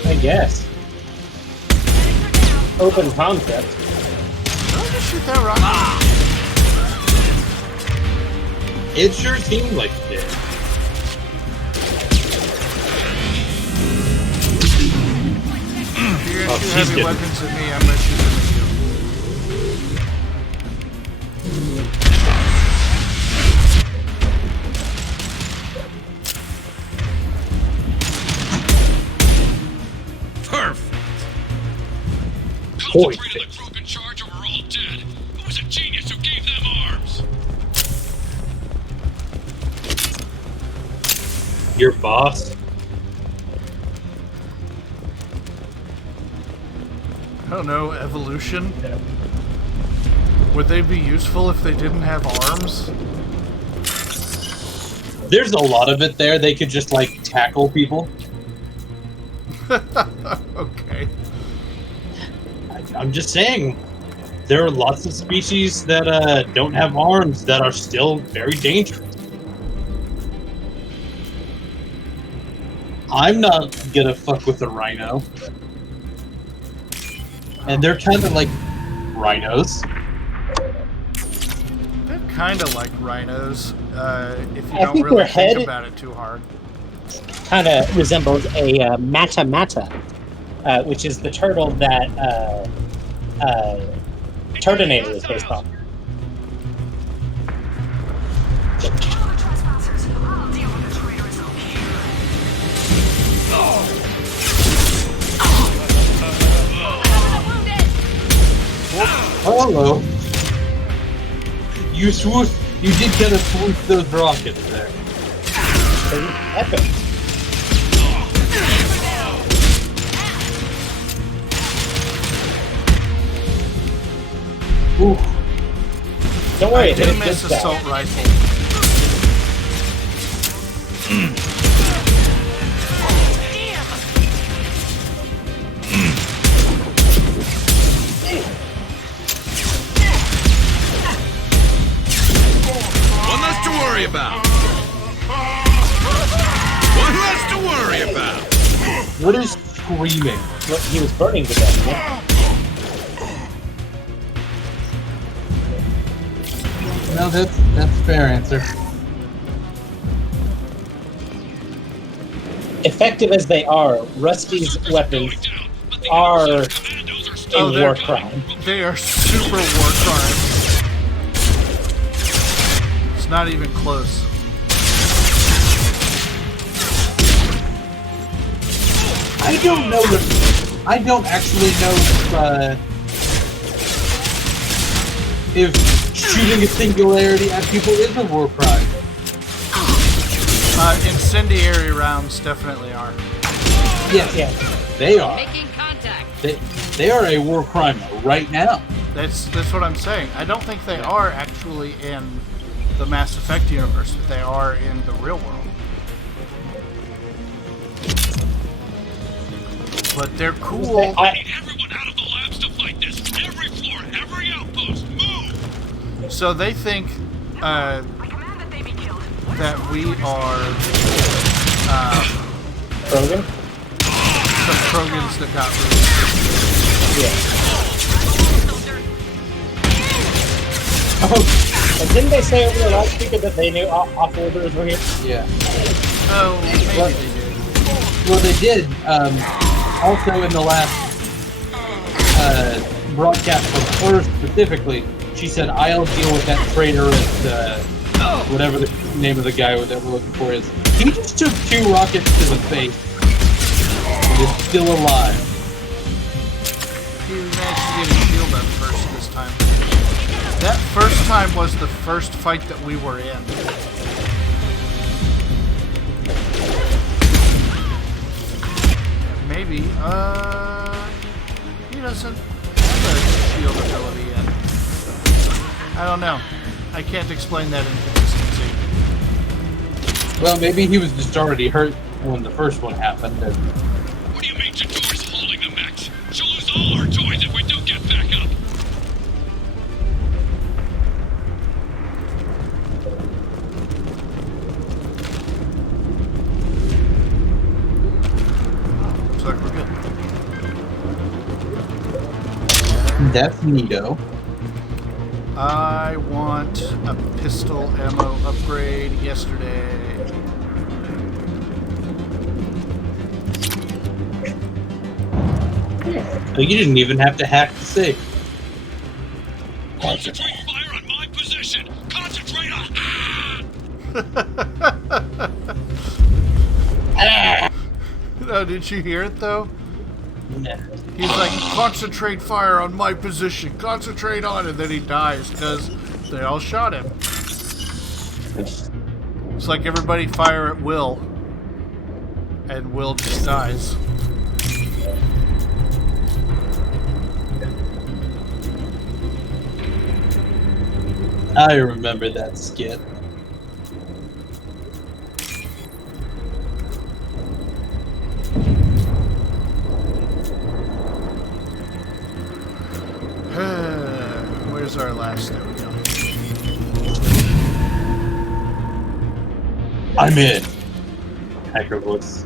I guess. Open concept. Did I just shoot that rocket? It sure seemed like it did. If you're gonna shoot heavy weapons at me, I'm gonna shoot them at you. Perfect. Concentrated the group in charge or we're all dead. Who was a genius who gave them arms? Your boss? I don't know, evolution? Would they be useful if they didn't have arms? There's a lot of it there. They could just, like, tackle people. Okay. I'm just saying, there are lots of species that don't have arms that are still very dangerous. I'm not gonna fuck with a rhino. And they're kind of like rhinos. They're kind of like rhinos, if you I don't think really their think head- about it too hard. Kind of resembles a mata mata, which is the turtle that Turtonator is based on. Oh, hello. You did get to swoop those rockets there. Epic. Ooh. Don't worry, I it hit did a miss good guy. assault rifle. One less to worry about. One less to worry about. What is screaming? Look, he was burning to death. Yeah? No, that's a fair answer. Effective as they are, Rusty's weapons are a war crime. They are super war crimes. It's not even close. I don't know I don't actually know if shooting a singularity at people is a war crime. Incendiary rounds definitely are. Yes, they are. Making contact. They are a war crime right now. That's what I'm saying. I don't think they are actually in the Mass Effect universe, but they are in the real world. But they're cool. I need everyone out of the labs to fight this. Every floor, every outpost, move! So they think that we are Krogan? Some Krogans that got released. Yeah. Oh, and didn't they say over the loudspeaker that they knew off-worlders were here? Yeah. Oh, maybe Well, they did. Well, they did. Also, in the last broadcast from her specifically, she said, "I'll deal with that traitor at whatever the name of the guy that we're looking for is." He just took 2 rockets to the face and is still alive. He managed to get his shield up first this time. That first time was the first fight that we were in. Maybe, he doesn't have a shield ability yet. I don't know. I can't explain that inconsistency. Well, maybe he was just already hurt when the first one happened. And What do you mean Jator's holding the mechs? She'll lose all our toys if we don't get back up. Looks like we're good. that's neato. I want a pistol ammo upgrade yesterday. So you didn't even have to hack the safe. Concentrate fire on my position! Concentrate on... No, did you hear it though? No. He's like, concentrate fire on my position, concentrate on it, and then he dies because they all shot him. It's like everybody fire at Will, and Will just dies. I remember that skit. Where's our last? There we go. I'm in. Hacker voice.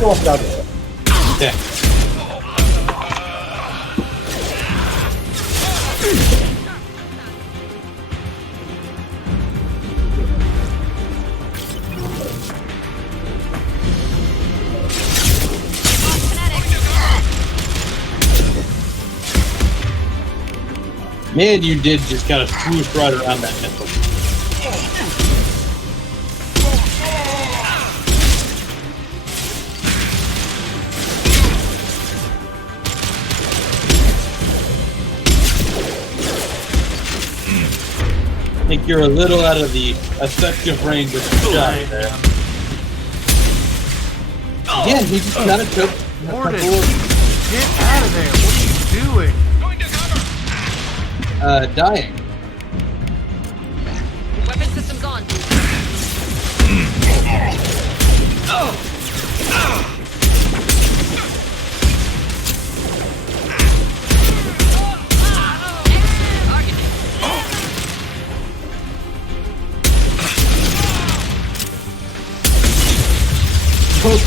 Go up down there. Yeah. Man, you did just kind of swoosh right around that missile. I think you're a little out of the effective range of the shot there. Again, he just kind of took a Morden, couple of, get out of there! What are you doing? dying. Weapon systems on.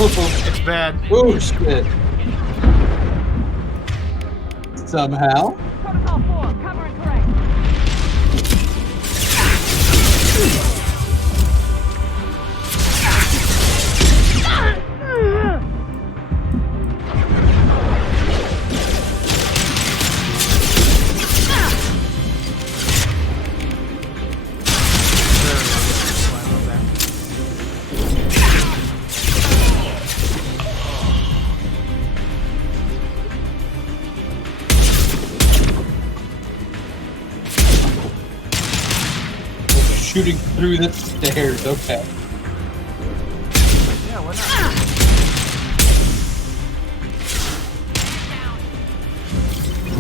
It's bad. Oh shit. Somehow. Protocol 4, cover and correct. shooting through the stairs. Okay. Yeah, why not?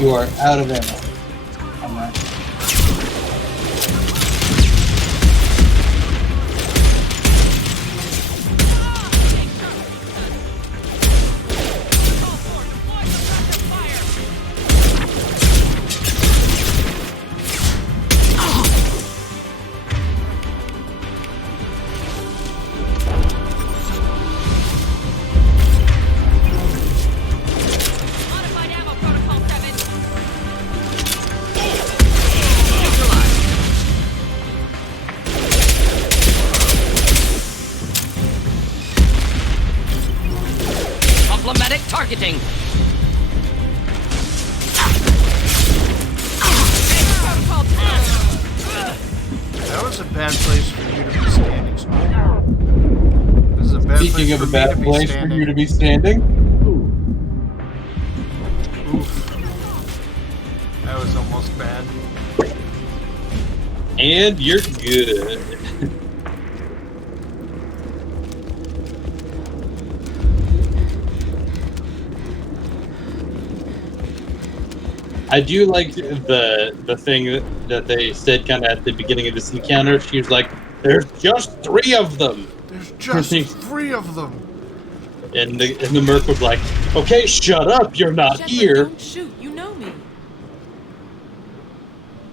You are out of ammo. I'm not. Problematic targeting. That was a bad place for you to be standing, Small. This is a bad Speaking place of for a me bad to be place for standing. you to be standing. Oof. That was almost bad. And you're good. I do like the thing that they said kind of at the beginning of this encounter. She was like, "There's just 3 of them." There's just 3 of them. And the Merc was like, "Okay, shut up. You're not Shepard, here." don't shoot. You know me.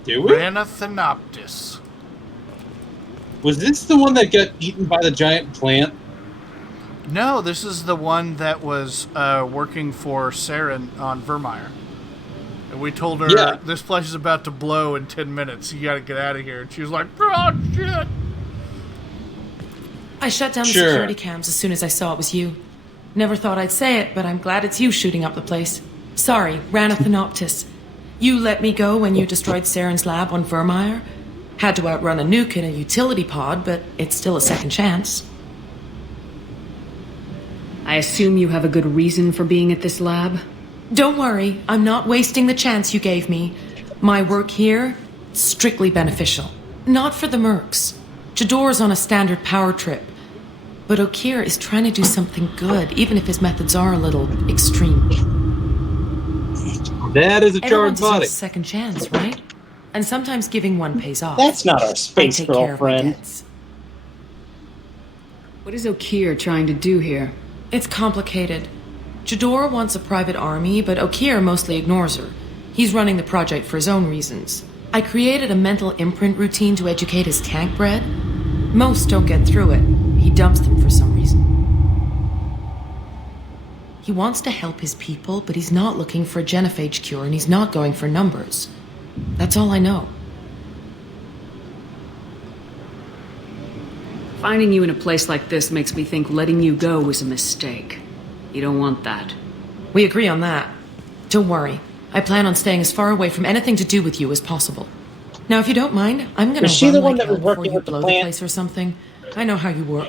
Do we? Ranathanoptis. Was this the one that got eaten by the giant plant? No, this is the one that was working for Saren on Vermeer. And we told her, Yeah. this place is about to blow in 10 minutes. You gotta get out of here. And she was like, oh, shit. I shut down the Sure. security cams as soon as I saw it was you. Never thought I'd say it, but I'm glad it's you shooting up the place. Sorry, Ranathanoptis. You let me go when you destroyed Saren's lab on Vermeer. Had to outrun a nuke in a utility pod, but it's still a second chance. I assume you have a good reason for being at this lab? Don't worry, I'm not wasting the chance you gave me. My work here, strictly beneficial. Not for the mercs. Jador's on a standard power trip. But Okeer is trying to do something good, even if his methods are a little extreme. That is a Everyone charred deserves body. a second chance, right? And sometimes giving one pays off. That's not our space I take care of my girlfriend. debts. What is Okeer trying to do here? It's complicated. Jador wants a private army, but Okeer mostly ignores her. He's running the project for his own reasons. I created a mental imprint routine to educate his tank bred. Most don't get through it. He dumps them for some reason. He wants to help his people, but he's not looking for a genophage cure, and he's not going for numbers. That's all I know. Finding you in a place like this makes me think letting you go was a mistake. You don't want that. We agree on that. Don't worry. I plan on staying as far away from anything to do with you as possible. Now, if you don't mind, I'm gonna Was she run the one like that was hell before working you with the blow plant? place or something. I know how you work.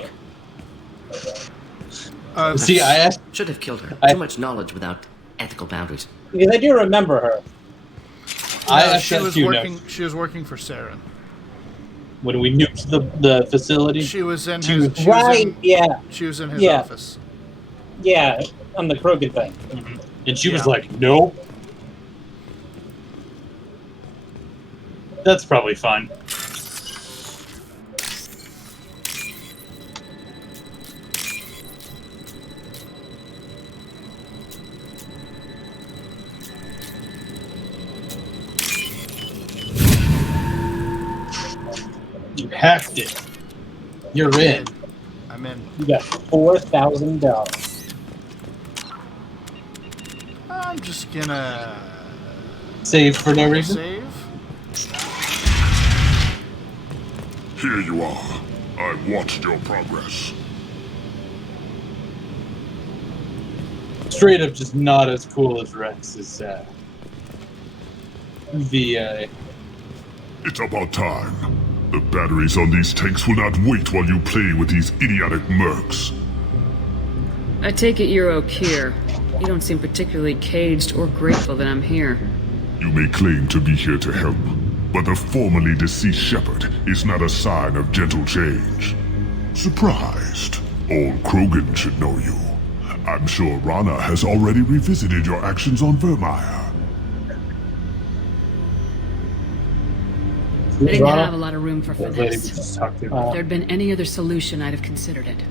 See, I asked. Should have killed her. Too much knowledge without ethical boundaries. Because I do remember her. I asked she that was too, working. no. She was working for Saren. When we nuked the facility. She was in She his. was- She was Right, in, yeah. She was in his Yeah. office. Yeah, on the Krogan thing. And she was Yeah. like, "Nope." That's probably fine. You hacked it. You're in. I'm in. You got $4,000. I'm just gonna Save for no reason. save. Here you are. I've watched your progress. Straight up, just not as cool as Rex's VA. It's about time. The batteries on these tanks will not wait while you play with these idiotic mercs. I take it you're Okeer. You don't seem particularly caged or grateful that I'm here. You may claim to be here to help, but the formerly deceased Shepard is not a sign of gentle change. Surprised? Old Krogan should know you. I'm sure Rana has already revisited your actions on Vermeer. I didn't have a lot of room for finesse. If there'd been any other solution, I'd have considered it.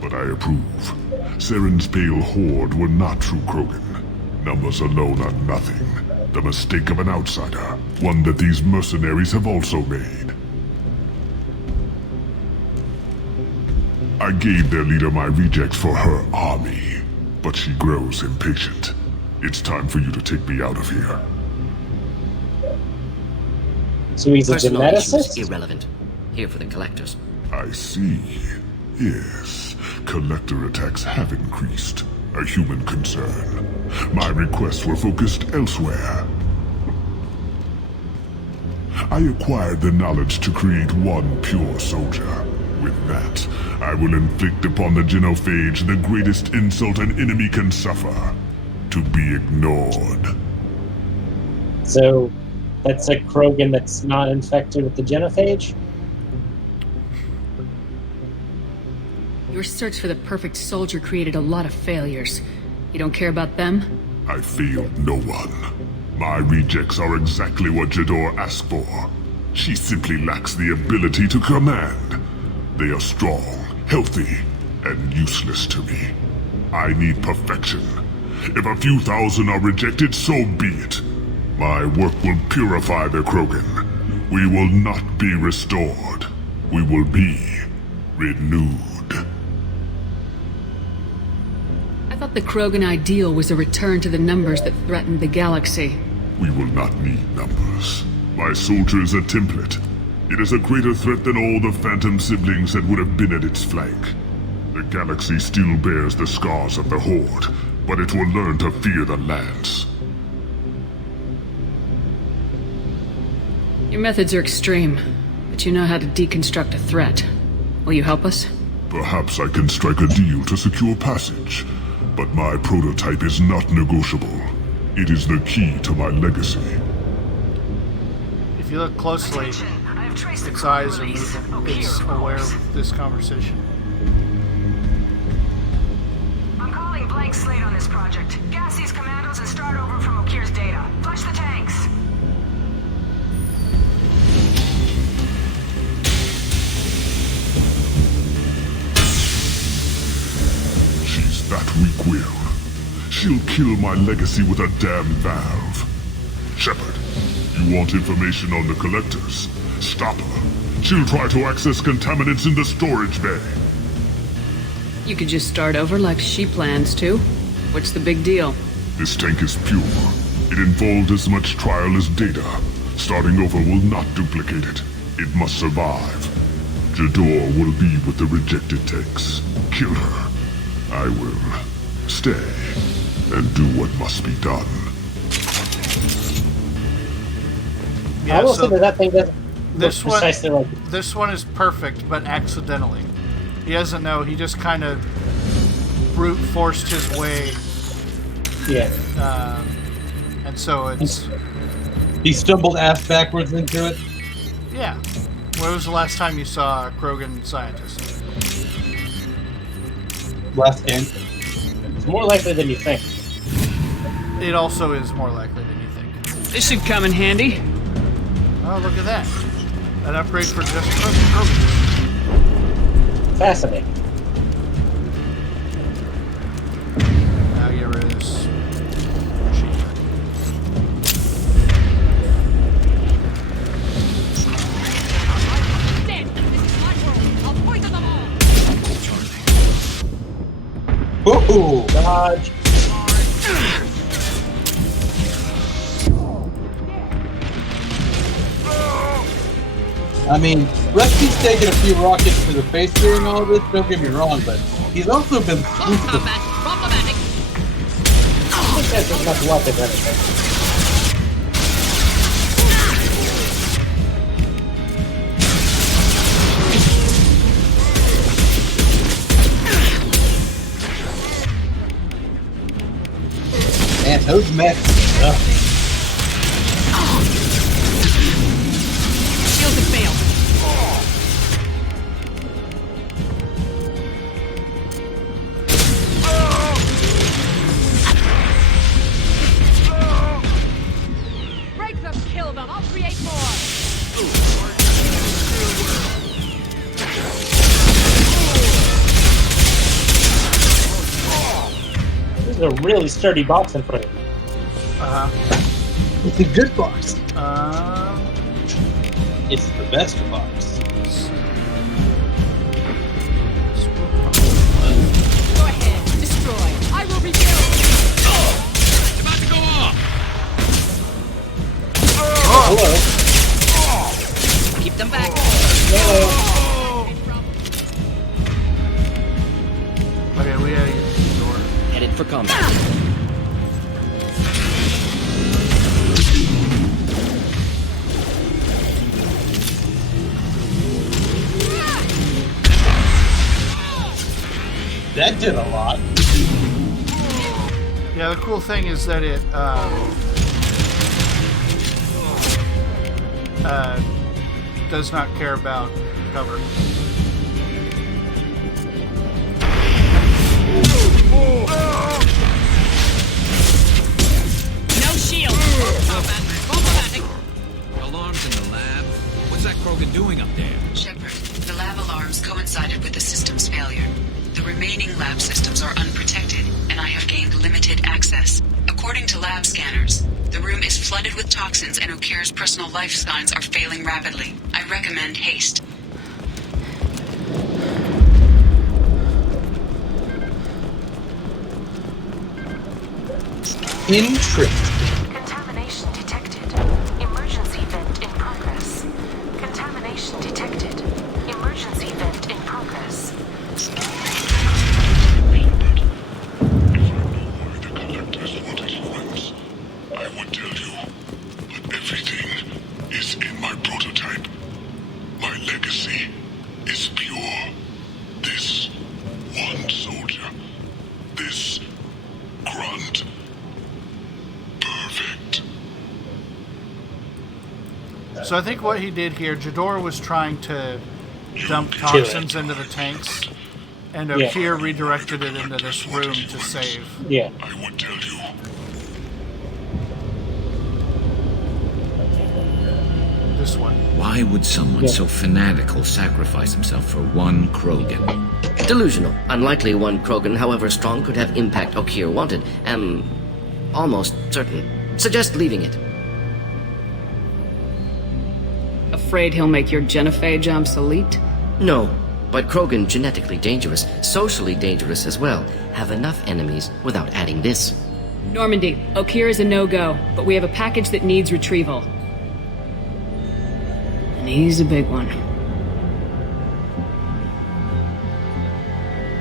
But I approve. Saren's pale horde were not true Krogan. Numbers alone are nothing. The mistake of an outsider, one that these mercenaries have also made. I gave their leader my rejects for her army, but she grows impatient. It's time for you to take me out of here. So he's a Personal issues geneticist? irrelevant. Here for the collectors. I see. Yes, collector attacks have increased. A human concern. My requests were focused elsewhere. I acquired the knowledge to create one pure soldier. With that, I will inflict upon the genophage the greatest insult an enemy can suffer. To be ignored. So, that's a Krogan that's not infected with the genophage? Your search for the perfect soldier created a lot of failures. You don't care about them? I failed no one. My rejects are exactly what Jador asked for. She simply lacks the ability to command. They are strong, healthy, and useless to me. I need perfection. If a few thousand are rejected, so be it. My work will purify the Krogan. We will not be restored. We will be renewed. I thought the Krogan ideal was a return to the numbers that threatened the galaxy. We will not need numbers. My soldier is a template. It is a greater threat than all the Phantom siblings that would have been at its flank. The galaxy still bears the scars of the Horde, but it will learn to fear the Lance. Your methods are extreme, but you know how to deconstruct a threat. Will you help us? Perhaps I can strike a deal to secure passage, but my prototype is not negotiable. It is the key to my legacy. If you look closely, its eyes are moving. It's aware of this conversation. I'm calling blank slate on this project. Gas these commandos and start over from Okir's data. Flush the tanks. She's that weak-willed. She'll kill my legacy with a damn valve. Shepard, you want information on the Collectors? Stop her. She'll try to access contaminants in the storage bay. You could just start over like she plans to. What's the big deal? This tank is pure. It involved as much trial as data. Starting over will not duplicate it. It must survive. Jador will be with the rejected tanks. Kill her. I will stay and do what must be done. I will say that thing doesn't This look precisely like this one is perfect, but accidentally. He doesn't know. He just kind of brute forced his way. Yeah. And so it's. He stumbled ass backwards into it. Yeah. When was the last time you saw a Krogan scientist? Last game. It's more likely than you think. It also is more likely than you think. This should come in handy. Oh, look at that. An upgrade for just Krogan. Fascinating. Now get rid of this. Woohoo! Dodge. I mean, Rusty's taken a few rockets to the face during all of this, don't get me wrong, but he's also been ruthless. I think that's as much luck as anything. Man, those mechs suck. There's a really sturdy box in front of you. It's a good box. It's the best box. Go ahead, destroy. I will rebuild. It's about to go off. Hello. Keep them back. Okay, we gotta use the door. Headed for combat. That did a lot. Yeah, the cool thing is that it does not care about cover. No shield. Combating. Alarms in the lab. What's that Krogan doing up there? Shepard, the lab alarms coincided with the system's failure. The remaining lab systems are unprotected, and I have gained limited access. According to lab scanners, the room is flooded with toxins and Okir's personal life signs are failing rapidly. I recommend haste. Interesting. Contamination detected. Emergency vent in progress. Contamination detected. Emergency vent in progress. I would tell you, but everything is in my prototype. My legacy is pure. This one soldier, this grunt, perfect. So I think what he did here, Jador was trying to dump toxins into the tanks, and Okir redirected it into this room to save. Yeah. I would tell you. This one. Why would someone so fanatical sacrifice himself for one Krogan? Delusional. Unlikely one Krogan, however strong, could have impact Okir wanted. Am almost certain. Suggest leaving it. Afraid he'll make your genophage obsolete? No, but Krogan genetically dangerous, socially dangerous as well. Have enough enemies without adding this. Normandy, Okir is a no-go, but we have a package that needs retrieval. And he's a big one.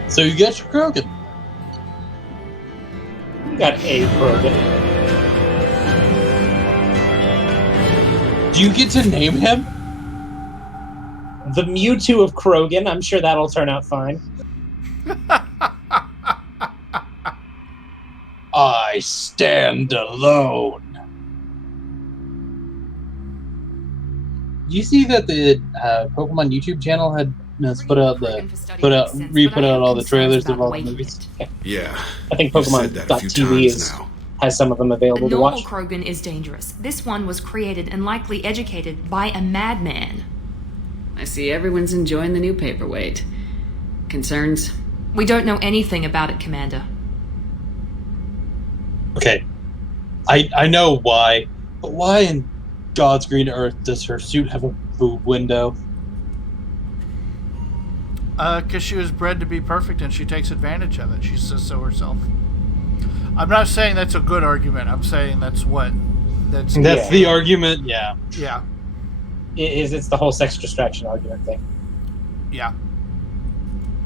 So you got your Krogan. You got a Krogan. Do you get to name him? The Mewtwo of Krogan. I'm sure that'll turn out fine. I stand alone. Do you see that the Pokemon YouTube channel has put out all the trailers of all the movies? Yeah. I think Pokemon.tv has some of them available A to normal watch. Krogan is dangerous. This one was created and likely educated by a madman. I see everyone's enjoying the new paperweight. Concerns? We don't know anything about it, Commander. Okay. I know why, but why in God's green earth does her suit have a boob window? Because she was bred to be perfect and she takes advantage of it. She says so herself. I'm not saying that's a good argument. I'm saying that's the argument, yeah. Yeah. It's the whole sex distraction argument thing. Yeah.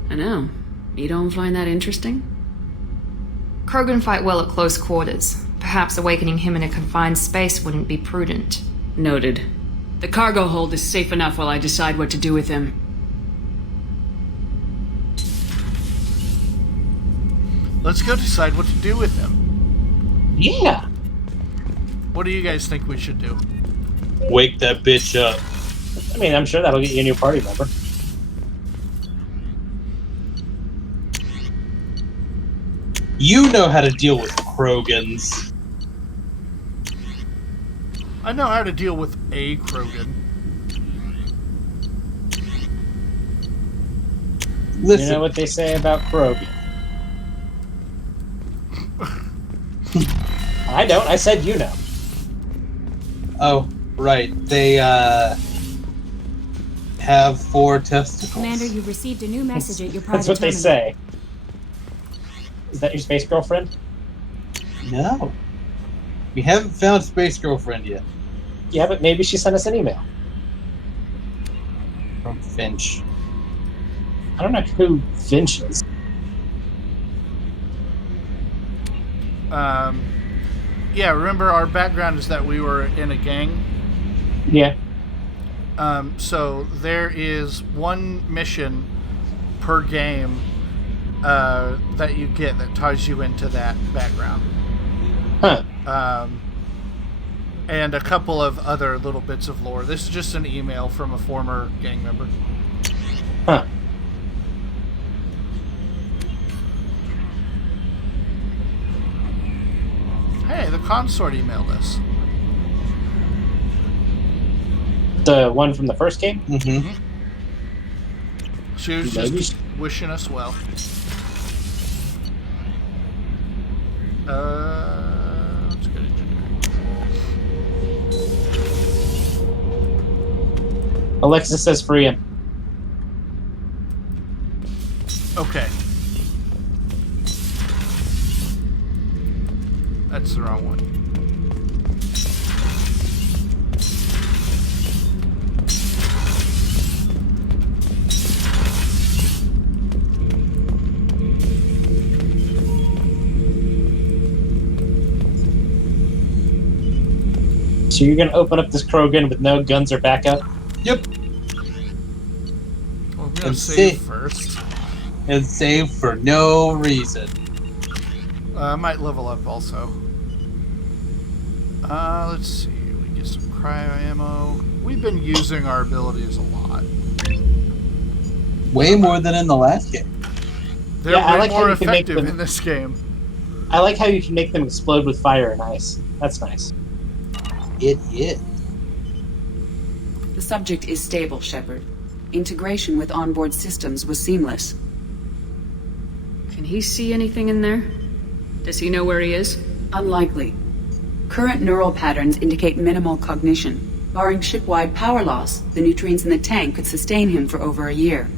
I know. You don't find that interesting? Krogan fight well at close quarters. Perhaps awakening him in a confined space wouldn't be prudent. Noted. The cargo hold is safe enough while I decide what to do with him. Let's go decide what to do with him. Yeah. What do you guys think we should do? Wake that bitch up. I mean, I'm sure that'll get you a new party member. You know how to deal with Krogans. I know how to deal with a Krogan. Listen. You know what they say about Krogan? I don't. I said you know. Oh, right. They have 4 testicles. Commander, you've received a new message at your private That's what they terminal. say. Is that your space girlfriend? No. We haven't found Space Girlfriend yet. Yeah, but maybe she sent us an email. From Finch. I don't know who Finch is. Yeah, remember our background is that we were in a gang? Yeah. So there is one mission per game that you get that ties you into that background. Huh. And a couple of other little bits of lore. This is just an email from a former gang member. Huh. Hey, the consort emailed us. The one from the first game? Mm-hmm. She was just wishing us well. Let's get it generic. Alexis says free him. Okay. That's the wrong one. So you're gonna open up this Krogan with no guns or backup? Yep. Well, I'm gonna save first. And save for no reason. I might level up also. Let's see. We get some cryo ammo. We've been using our abilities a lot. Way more than in the last game. They're I way like how more you can make effective them- in this game. I like how you can make them explode with fire and ice. That's nice. It is. The subject is stable, Shepard. Integration with onboard systems was seamless. Can he see anything in there? Does he know where he is? Unlikely. Current neural patterns indicate minimal cognition. Barring ship-wide power loss, the nutrients in the tank could sustain him for over a year.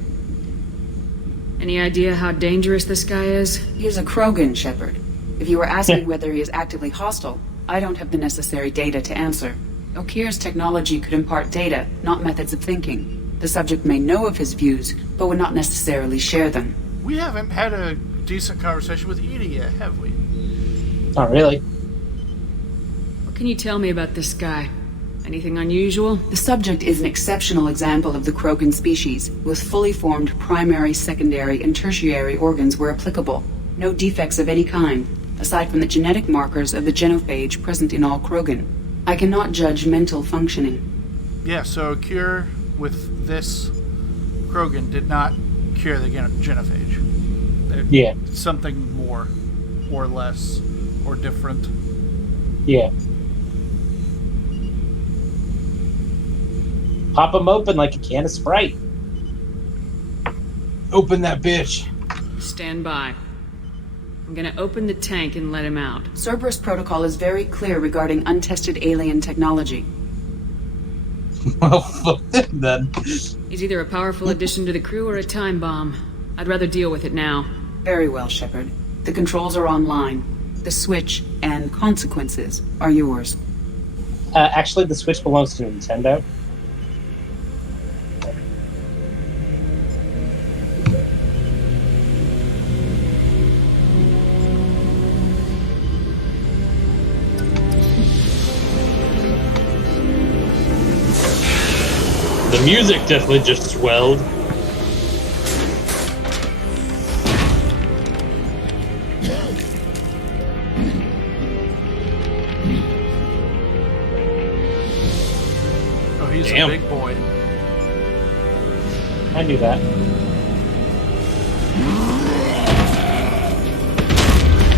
Any idea how dangerous this guy is? He is a Krogan, Shepard. If you were asking whether he is actively hostile, I don't have the necessary data to answer. Okir's technology could impart data, not methods of thinking. The subject may know of his views, but would not necessarily share them. We haven't had a decent conversation with Edie yet, have we? Not really. What can you tell me about this guy? Anything unusual? The subject is an exceptional example of the Krogan species, with fully formed primary, secondary, and tertiary organs where applicable. No defects of any kind, aside from the genetic markers of the genophage present in all Krogan. I cannot judge mental functioning. Yeah, so a cure with this Krogan did not cure the genophage. Yeah. Something more, or less, or different. Yeah. Pop them open like a can of Sprite. Open that bitch. Stand by. I'm gonna open the tank and let him out. Cerberus protocol is very clear regarding untested alien technology. Well, fuck them then. He's either a powerful addition to the crew or a time bomb. I'd rather deal with it now. Very well, Shepard. The controls are online. The switch and consequences are yours. Actually, the Switch belongs to Nintendo. The music definitely just swelled. Oh, he's Damn. a big boy. I knew that.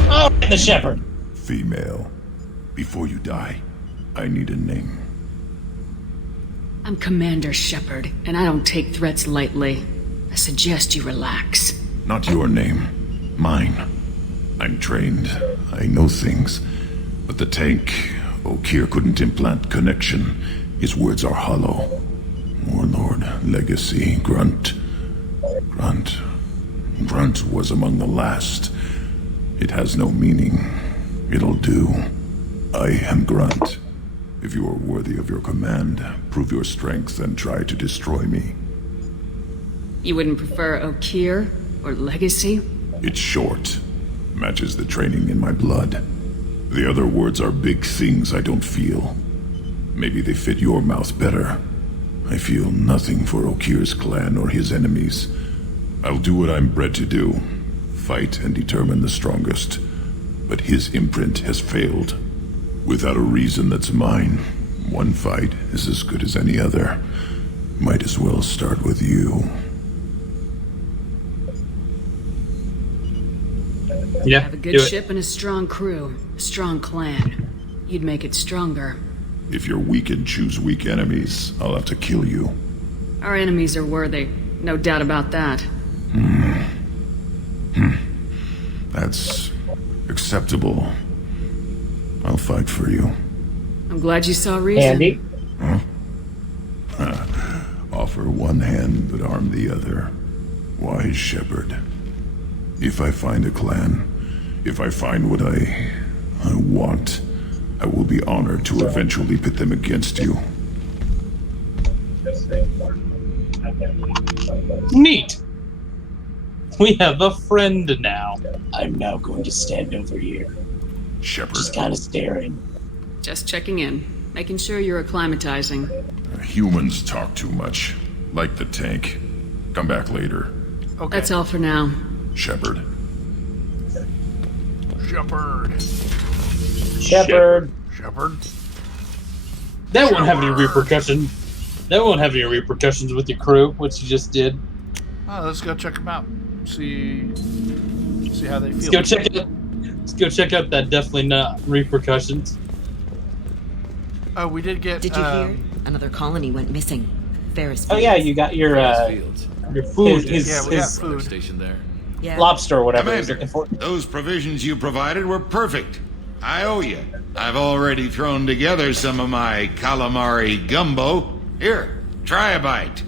Oh, the Shepherd. Female. Before you die, I need a name. I'm Commander Shepard, and I don't take threats lightly. I suggest you relax. Not your name. Mine. I I'm trained. I know things. But the tank, Okeer couldn't implant connection. His words are hollow. Warlord, Legacy, Grunt. Grunt was among the last. It has no meaning. It'll do. I am Grunt. If you are worthy of your command, prove your strength and try to destroy me. You wouldn't prefer Okeer or Legacy? It's short. Matches the training in my blood. The other words are big things I don't feel. Maybe they fit your mouth better. I feel nothing for Okeer's clan or his enemies. I'll do what I'm bred to do. Fight and determine the strongest. But his imprint has failed. Without a reason that's mine, one fight is as good as any other. Might as well start with you. You have a good ship and a strong crew, a strong clan. You'd make it stronger. If you're weak and choose weak enemies, I'll have to kill you. Our enemies are worthy, no doubt about that. That's acceptable. I'll fight for you. I'm glad you saw reason. Andy? Huh? Offer one hand, but arm the other. Wise shepherd. If I find a clan, if I find what I want, I will be honored to eventually pit them against you. Neat! We have a friend now. I'm now going to stand over here. Shepherd. Just kind of staring. Just checking in, making sure you're acclimatizing. Humans talk too much. Like the tank. Come back later. Okay. That's all for now. Shepherd. Shepherd. That won't have any repercussions. That won't have any repercussions with your crew, what you just did. Oh, let's go check them out. See how they feel. Let's go check out that definitely not repercussions. Oh, we did get. Did you hear? Another colony went missing. Ferris Oh yeah, you got your food. We got food station there. Yeah. Lobster or whatever he's Commander, looking for. those provisions you provided were perfect. I owe you. I've already thrown together some of my calamari gumbo. Here, try a bite.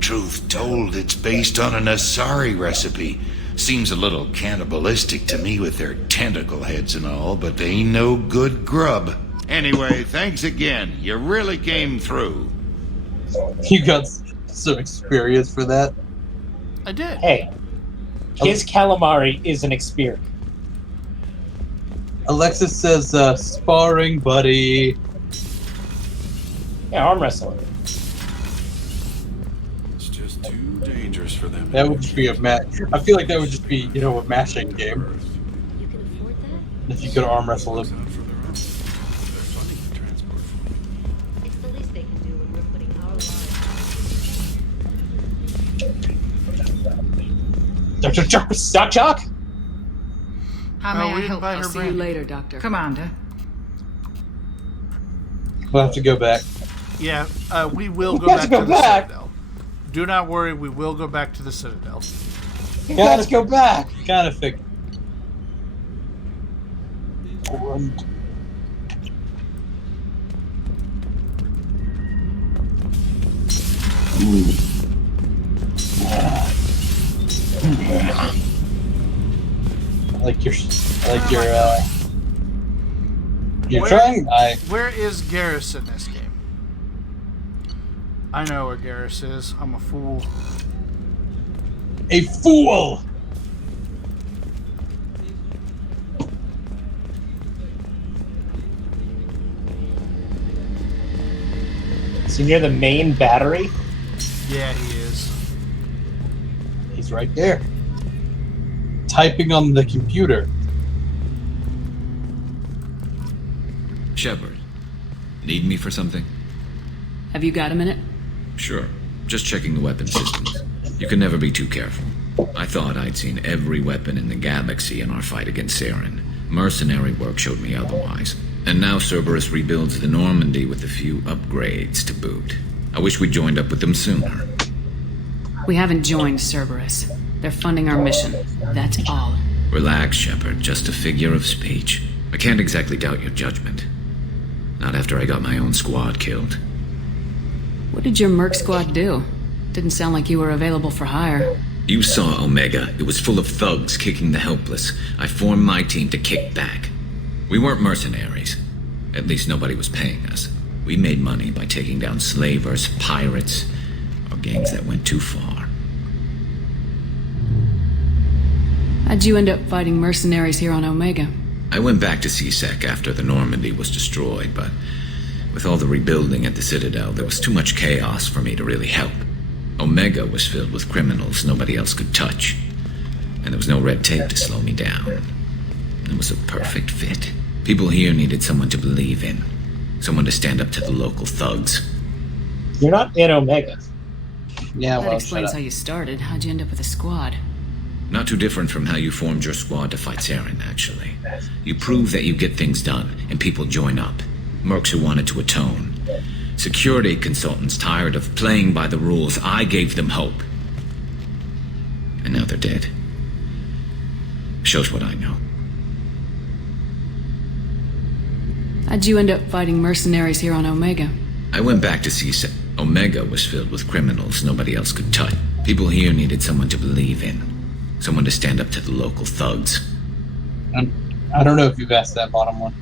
Truth told, it's based on an Asari recipe. Seems a little cannibalistic to me with their tentacle heads and all, but they ain't no good grub. Anyway, thanks again. You really came through. You got some experience for that. I did. Hey, his calamari is an experience. Alexis says, sparring buddy. Yeah, arm wrestling. It's just too dangerous for them. That would just be a I feel like that would just be, a mashing game. You can afford that? If you could arm wrestle him. It's the least they can do when we're putting our lives. Doc Jock? How may I help? I'll see you later, Doctor. Commander. We'll have to go back. Yeah, we will go We have back to go to the back. Citadel. Do not worry, we will go back to the Citadel. You gotta go back. Gotta figure. You're trying. Where is Garrus in this game? I know where Garrus is. I'm a fool. A fool. Is he near the main battery? Yeah, he is. He's right there. Typing on the computer. Shepard, need me for something? Have you got a minute? Sure. Just checking the weapon systems. You can never be too careful. I thought I'd seen every weapon in the galaxy in our fight against Saren. Mercenary work showed me otherwise. And now Cerberus rebuilds the Normandy with a few upgrades to boot. I wish we'd joined up with them sooner. We haven't joined Cerberus. They're funding our mission. That's all. Relax, Shepard. Just a figure of speech. I can't exactly doubt your judgment. Not after I got my own squad killed. What did your Merc squad do? Didn't sound like you were available for hire. You saw Omega. It was full of thugs kicking the helpless. I formed my team to kick back. We weren't mercenaries. At least nobody was paying us. We made money by taking down slavers, pirates, or gangs that went too far. How'd you end up fighting mercenaries here on Omega? I went back to C-Sec after the Normandy was destroyed, but with all the rebuilding at the Citadel, there was too much chaos for me to really help. Omega was filled with criminals nobody else could touch, and there was no red tape to slow me down. It was a perfect fit. People here needed someone to believe in, someone to stand up to the local thugs. You're not in Omega. Yeah, That explains how you started. How'd you end up with a squad? Not too different from how you formed your squad to fight Saren, actually. You prove that you get things done, and people join up. Mercs who wanted to atone. Security consultants tired of playing by the rules. I gave them hope. And now they're dead. Shows what I know. How'd you end up fighting mercenaries here on Omega? I went back to C-Sec. Omega was filled with criminals nobody else could touch. People here needed someone to believe in. Someone to stand up to the local thugs. I don't know if you've asked that bottom one.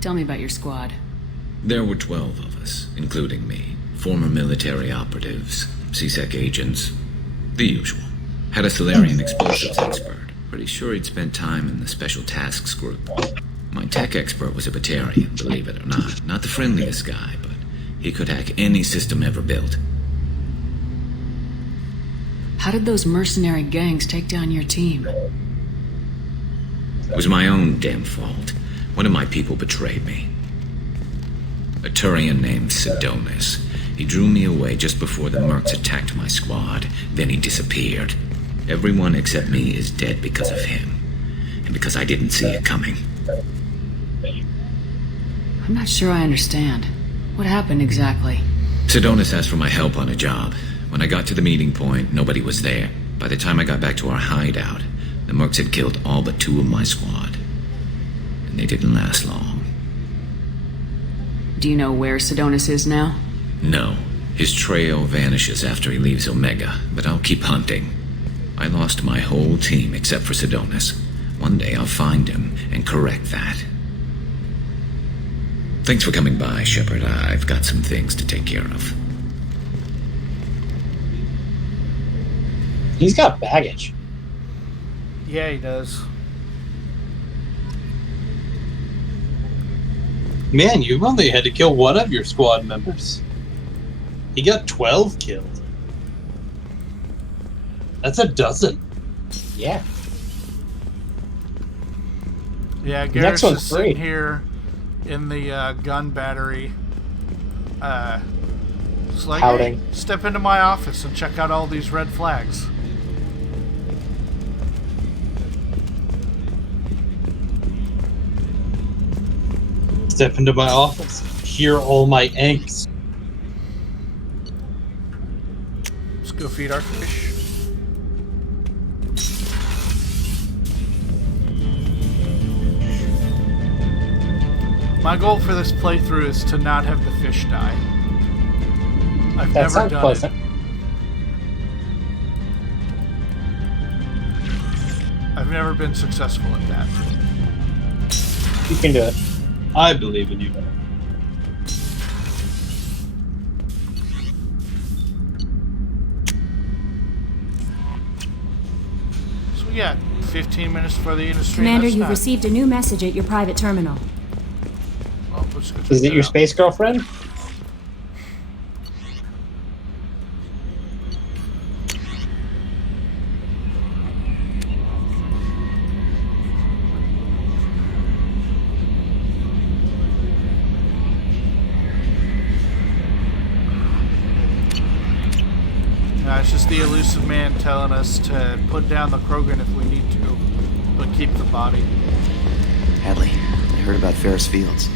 Tell me about your squad. There were 12 of us, including me. Former military operatives, C-Sec agents, the usual. Had a Solarian explosives expert. Pretty sure he'd spent time in the Special Tasks group. My tech expert was a Batarian, believe it or not. Not the friendliest guy, but he could hack any system ever built. How did those mercenary gangs take down your team? It was my own damn fault. One of my people betrayed me. A Turian named Sidonis. He drew me away just before the Mercs attacked my squad. Then he disappeared. Everyone except me is dead because of him. And because I didn't see it coming. I'm not sure I understand. What happened exactly? Sidonis asked for my help on a job. When I got to the meeting point, nobody was there. By the time I got back to our hideout, the Mercs had killed all but 2 of my squad. And they didn't last long. Do you know where Sidonis is now? No. His trail vanishes after he leaves Omega, but I'll keep hunting. I lost my whole team except for Sidonis. One day I'll find him and correct that. Thanks for coming by, Shepard. I've got some things to take care of. He's got baggage. Yeah, he does. Man, you've only had to kill one of your squad members. He got 12 killed. That's a dozen. Yeah. Yeah, Garrus is sitting here in the gun battery. It's like, hey, step into my office and check out all these red flags. Step into my office. Hear all my angst. Let's go feed our fish. My goal for this playthrough is to not have the fish die. I've never done it. I've never been successful at that. You can do it. I believe in you. So we got 15 minutes for the industry. Commander, you've received a new message at your private terminal. Oh, let's go Is it your space girlfriend? It's just the elusive man telling us to put down the Krogan if we need to, but keep the body. Hadley, I heard about Ferris Fields.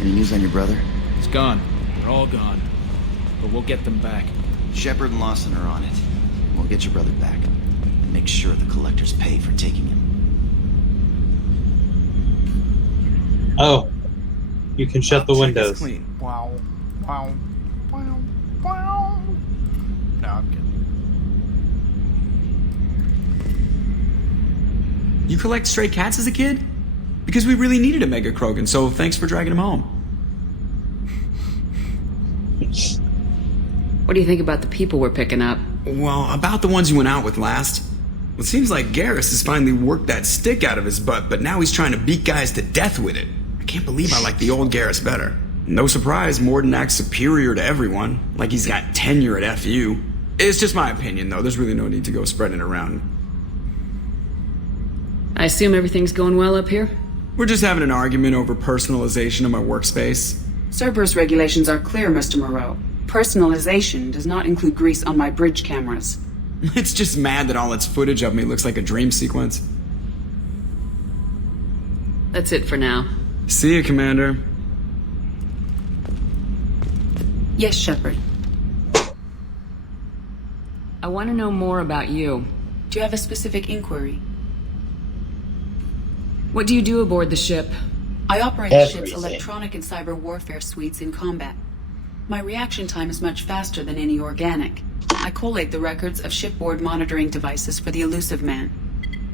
Any news on your brother? He's gone. They're all gone. But we'll get them back. Shepard and Lawson are on it. We'll get your brother back. And make sure the collectors pay for taking him. Oh. You can shut the windows. Clean. Wow. Wow. Wow. Wow. No, I'm kidding. You collect stray cats as a kid? Because we really needed a Mega Krogan, so thanks for dragging him home. What do you think about the people we're picking up? Well, about the ones you went out with last. It seems like Garrus has finally worked that stick out of his butt, but now he's trying to beat guys to death with it. I can't believe I like the old Garrus better. No surprise, Mordin acts superior to everyone, like he's got tenure at FU. It's just my opinion, though. There's really no need to go spreading it around. I assume everything's going well up here? We're just having an argument over personalization of my workspace. Cerberus regulations are clear, Mr. Moreau. Personalization does not include grease on my bridge cameras. It's just mad that all its footage of me looks like a dream sequence. That's it for now. See you, Commander. Yes, Shepard. I want to know more about you. Do you have a specific inquiry? What do you do aboard the ship? I operate the ship's electronic and cyber warfare suites in combat. My reaction time is much faster than any organic. I collate the records of shipboard monitoring devices for the Elusive Man.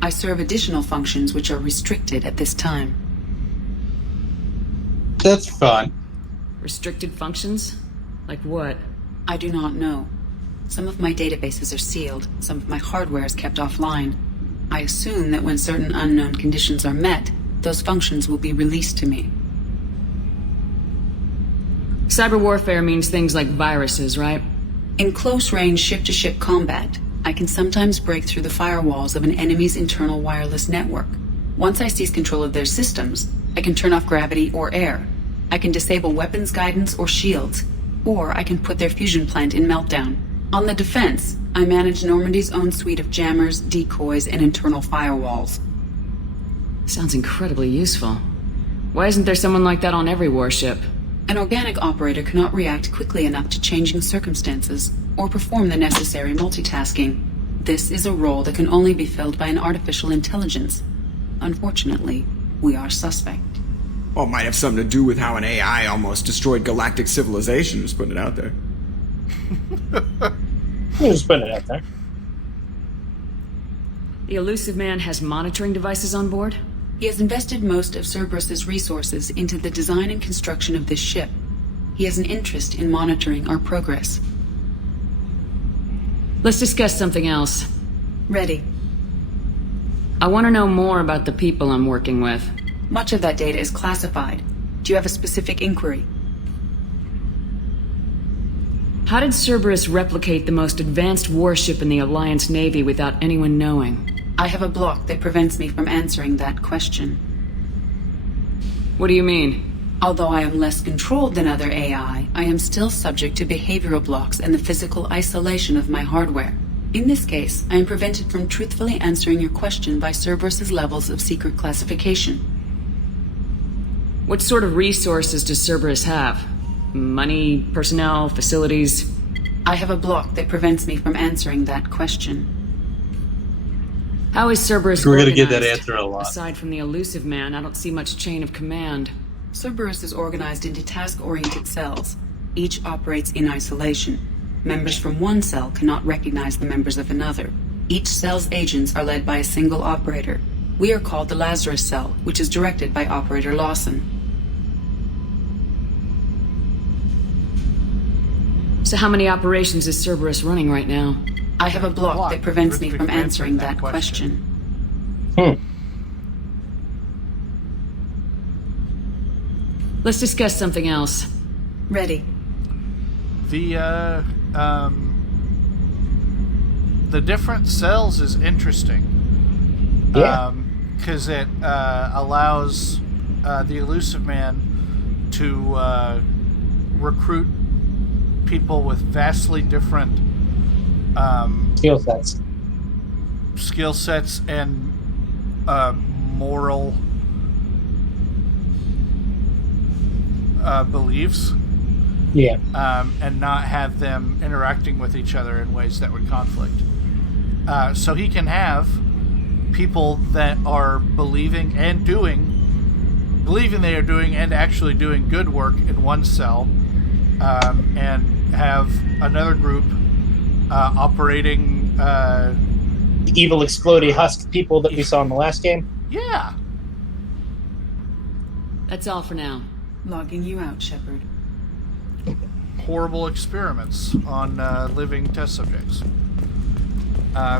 I serve additional functions which are restricted at this time. That's fun. Restricted functions? Like what? I do not know. Some of my databases are sealed, some of my hardware is kept offline. I assume that when certain unknown conditions are met, those functions will be released to me. Cyber warfare means things like viruses, right? In close-range ship-to-ship combat, I can sometimes break through the firewalls of an enemy's internal wireless network. Once I seize control of their systems, I can turn off gravity or air. I can disable weapons guidance or shields, or I can put their fusion plant in meltdown. On the defense, I manage Normandy's own suite of jammers, decoys, and internal firewalls. Sounds incredibly useful. Why isn't there someone like that on every warship? An organic operator cannot react quickly enough to changing circumstances or perform the necessary multitasking. This is a role that can only be filled by an artificial intelligence. Unfortunately, we are suspect. Well, it might have something to do with how an AI almost destroyed galactic civilization. Just putting it out there. Just putting it out there. The Elusive Man has monitoring devices on board? He has invested most of Cerberus's resources into the design and construction of this ship. He has an interest in monitoring our progress. Let's discuss something else. Ready. I want to know more about the people I'm working with. Much of that data is classified. Do you have a specific inquiry? How did Cerberus replicate the most advanced warship in the Alliance Navy without anyone knowing? I have a block that prevents me from answering that question. What do you mean? Although I am less controlled than other AI, I am still subject to behavioral blocks and the physical isolation of my hardware. In this case, I am prevented from truthfully answering your question by Cerberus's levels of secret classification. What sort of resources does Cerberus have? Money, personnel, facilities? I have a block that prevents me from answering that question. How is Cerberus We're organized? going to get that answer a lot. Aside from the Elusive Man, I don't see much chain of command. Cerberus is organized into task-oriented cells. Each operates in isolation. Members from one cell cannot recognize the members of another. Each cell's agents are led by a single operator. We are called the Lazarus Cell, which is directed by Operator Lawson. So how many operations is Cerberus running right now? I have a block that prevents me from answering that question. Let's discuss something else. Ready. The different cells is interesting. Yeah. Because it allows the Elusive Man to recruit people with vastly different skill sets and moral beliefs. Yeah. And not have them interacting with each other in ways that would conflict. So he can have people that are believing they are doing and actually doing good work in one cell, and have another group operating the evil explodey husk people that we saw in the last game. Yeah. That's all for now. Logging you out, Shepard. Horrible experiments on living test subjects.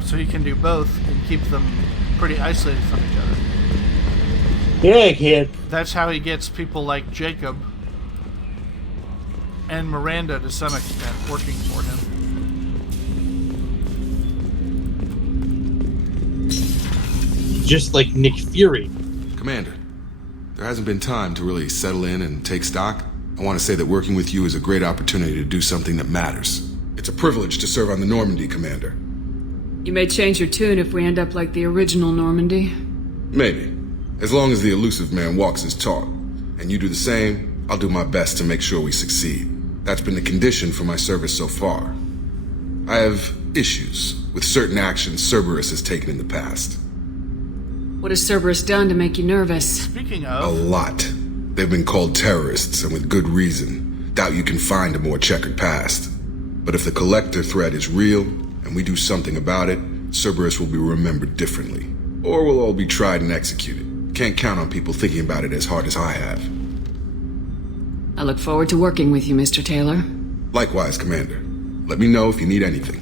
So he can do both and keep them pretty isolated from each other. Yeah, kid. That's how he gets people like Jacob and Miranda, to some extent, working for him. Just like Nick Fury. Commander, there hasn't been time to really settle in and take stock. I want to say that working with you is a great opportunity to do something that matters. It's a privilege to serve on the Normandy, Commander. You may change your tune if we end up like the original Normandy. Maybe. As long as the elusive man walks his talk, and you do the same, I'll do my best to make sure we succeed. That's been the condition for my service so far. I have issues with certain actions Cerberus has taken in the past. What has Cerberus done to make you nervous? Speaking of... A lot. They've been called terrorists, and with good reason. Doubt you can find a more checkered past. But if the Collector threat is real, and we do something about it, Cerberus will be remembered differently. Or we'll all be tried and executed. Can't count on people thinking about it as hard as I have. I look forward to working with you, Mr. Taylor. Likewise, Commander. Let me know if you need anything.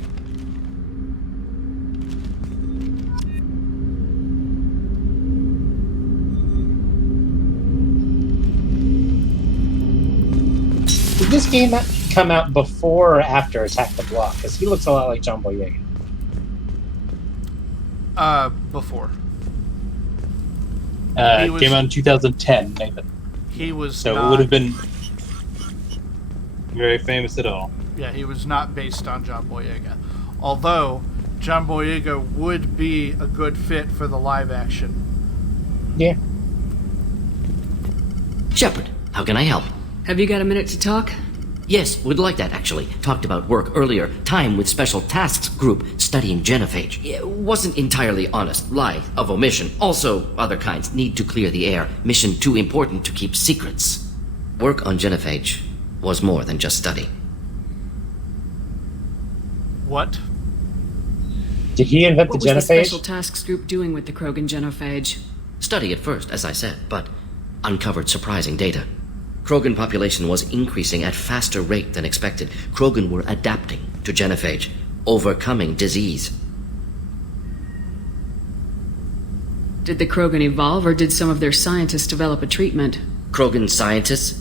Did this game come out before or after Attack the Block? Because he looks a lot like John Boyega. Before. Came out in 2010, Nathan. He was so not... it would have been very famous at all. Yeah, he was not based on John Boyega. Although, John Boyega would be a good fit for the live action. Yeah. Shepard, how can I help? Have you got a minute to talk? Yes, would like that, actually. Talked about work earlier. Time with Special Tasks Group, studying genophage. It wasn't entirely honest. Lie of omission. Also, other kinds. Need to clear the air. Mission too important to keep secrets. Work on genophage was more than just study. What? Did he invent the genophage? What was the Special Tasks Group doing with the Krogan genophage? Study at first, as I said, but uncovered surprising data. Krogan population was increasing at faster rate than expected. Krogan were adapting to genophage, overcoming disease. Did the Krogan evolve, or did some of their scientists develop a treatment? Krogan scientists?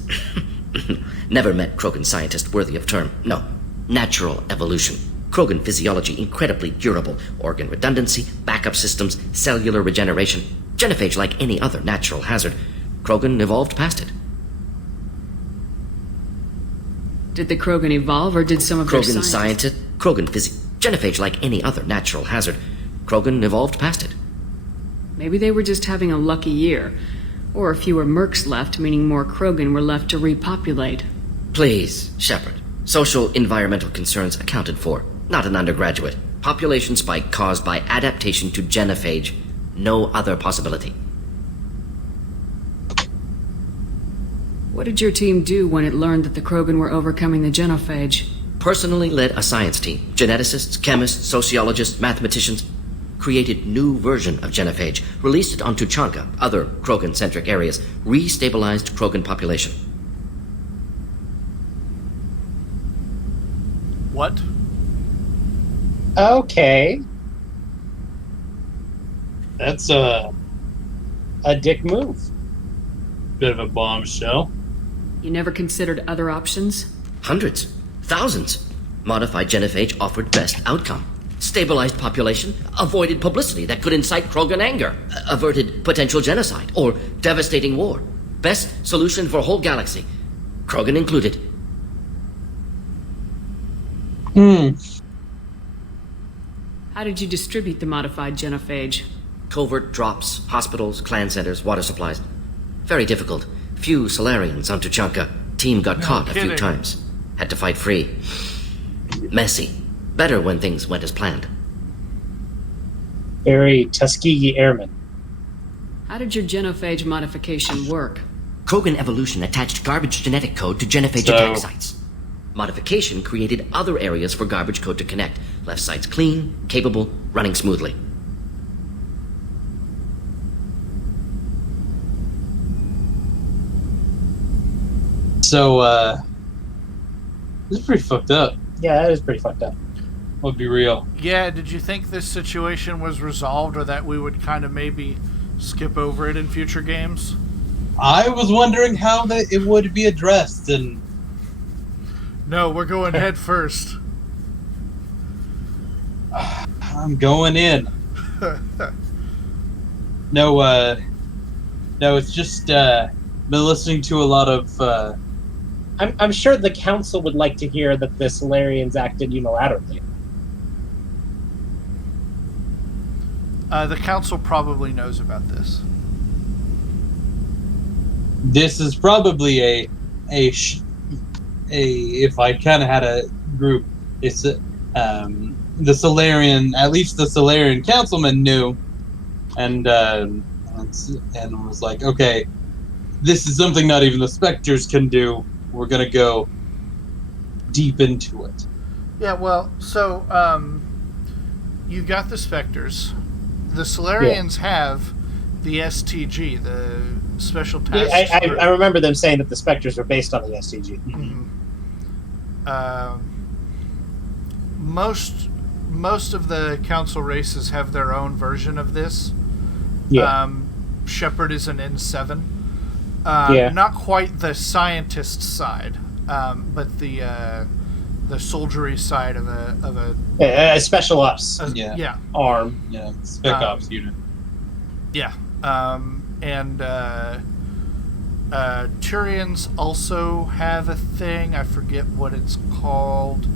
Never met Krogan scientist worthy of term. No. Natural evolution. Krogan physiology incredibly durable. Organ redundancy, backup systems, cellular regeneration. Genophage like any other natural hazard. Krogan evolved past it. Did the Krogan evolve, or did some of their scientists? Krogan genophage like any other natural hazard. Krogan evolved past it. Maybe they were just having a lucky year. Or fewer mercs left, meaning more Krogan were left to repopulate. Please, Shepard. Social environmental concerns accounted for. Not an undergraduate. Population spike caused by adaptation to genophage. No other possibility. What did your team do when it learned that the Krogan were overcoming the genophage? Personally led a science team. Geneticists, chemists, sociologists, mathematicians. Created new version of genophage. Released it on Tuchanka, other Krogan-centric areas. Restabilized Krogan population. What? Okay. That's a dick move. Bit of a bombshell. You never considered other options? Hundreds. Thousands. Modified genophage offered best outcome. Stabilized population, avoided publicity that could incite Krogan anger, averted potential genocide, or devastating war. Best solution for whole galaxy. Krogan included. How did you distribute the modified genophage? Covert drops, hospitals, clan centers, water supplies. Very difficult. Few Solarians on Tuchanka. Team got caught a few times. Had to fight free. Messy. Better when things went as planned. Very Tuskegee Airmen. How did your genophage modification work? Krogan evolution attached garbage genetic code to genophage attack sites. Modification created other areas for garbage code to connect. Left sites clean, capable, running smoothly. So, this is pretty fucked up. Yeah, that is pretty fucked up. Let's be real. Yeah, did you think this situation was resolved, or that we would kind of maybe skip over it in future games? I was wondering how it would be addressed, and... No, we're going head first. I'm going in. No, it's just, been listening to a lot of, I'm sure the council would like to hear that the Solarians acted unilaterally. The council probably knows about this. This is probably if I kind of had a group, it's the Solarian, at least the Solarian councilman knew, and was like, okay, this is something not even the Spectres can do. We're gonna go deep into it. Yeah, well, so you've got the Spectres. The Solarians have the STG, the Special Task Force. I remember them saying that the Spectres were based on the STG. Mm-hmm. Most of the council races have their own version of this. Yeah. Shepard is an N7. Not quite the scientist side, but the soldiery side of a special ops. Arm. Yeah, spec ops unit. Yeah, and Turians also have a thing. I forget what it's called.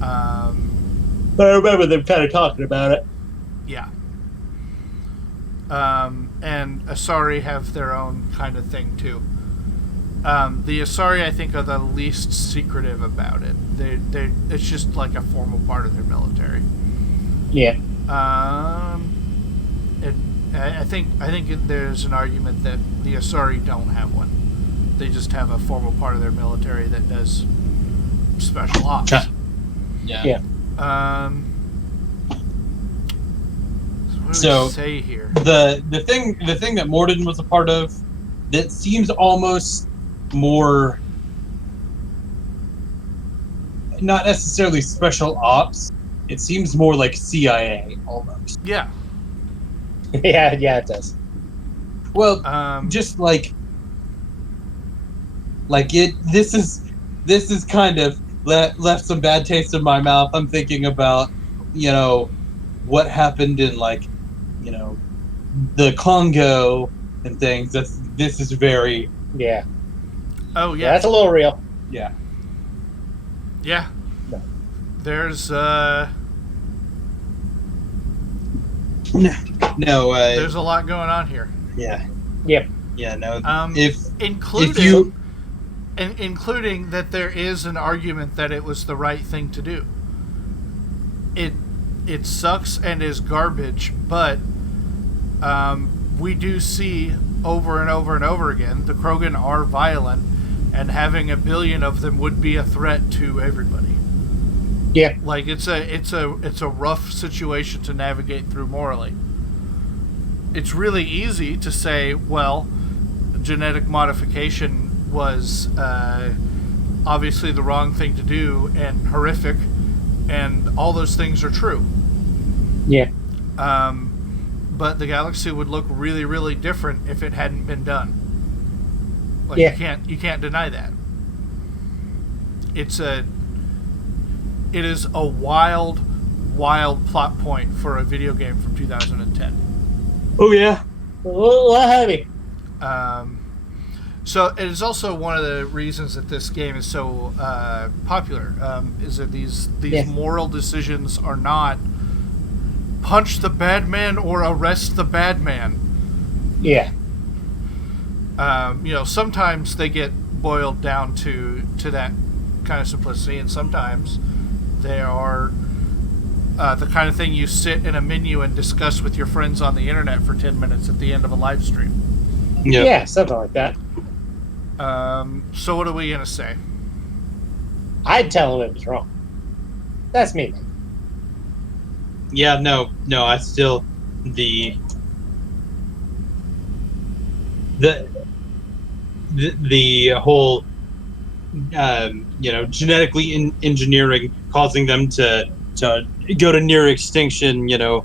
I remember them kind of talking about it. Yeah. And Asari have their own kind of thing too. The Asari, I think, are the least secretive about it. It's just like a formal part of their military. Yeah. And I think there's an argument that the Asari don't have one. They just have a formal part of their military that does special ops. Yeah. What do we say here? The thing that Mordin was a part of that seems almost more not necessarily special ops. It seems more like CIA almost. Yeah. yeah, it does. Well, just like it. This is kind of left some bad taste in my mouth. I'm thinking about, what happened in the Congo and things. This is very Oh yeah, that's a little real. Yeah. Yeah. No. There's there's a lot going on here. Yeah. Yep. Yeah. No. Including that there is an argument that it was the right thing to do. It sucks and is garbage, but we do see over and over and over again the Krogan are violent, and having 1 billion of them would be a threat to everybody. Yeah. Like it's a rough situation to navigate through morally. It's really easy to say, well, genetic modification was obviously the wrong thing to do and horrific, and all those things are true. Yeah. But the galaxy would look really, really different if it hadn't been done. Like you can't deny that. It is a wild plot point for a video game from 2010. Oh yeah, a little heavy. So it is also one of the reasons that this game is so popular. Is that these moral decisions are not punch the bad man or arrest the bad man. Yeah. Sometimes they get boiled down to that kind of simplicity, and sometimes they are the kind of thing you sit in a menu and discuss with your friends on the internet for 10 minutes at the end of a live stream. Yep. Yeah, something like that. So what are we going to say? I'd tell him it was wrong. That's me. Yeah, no, I still the whole genetically engineering causing them to go to near extinction. The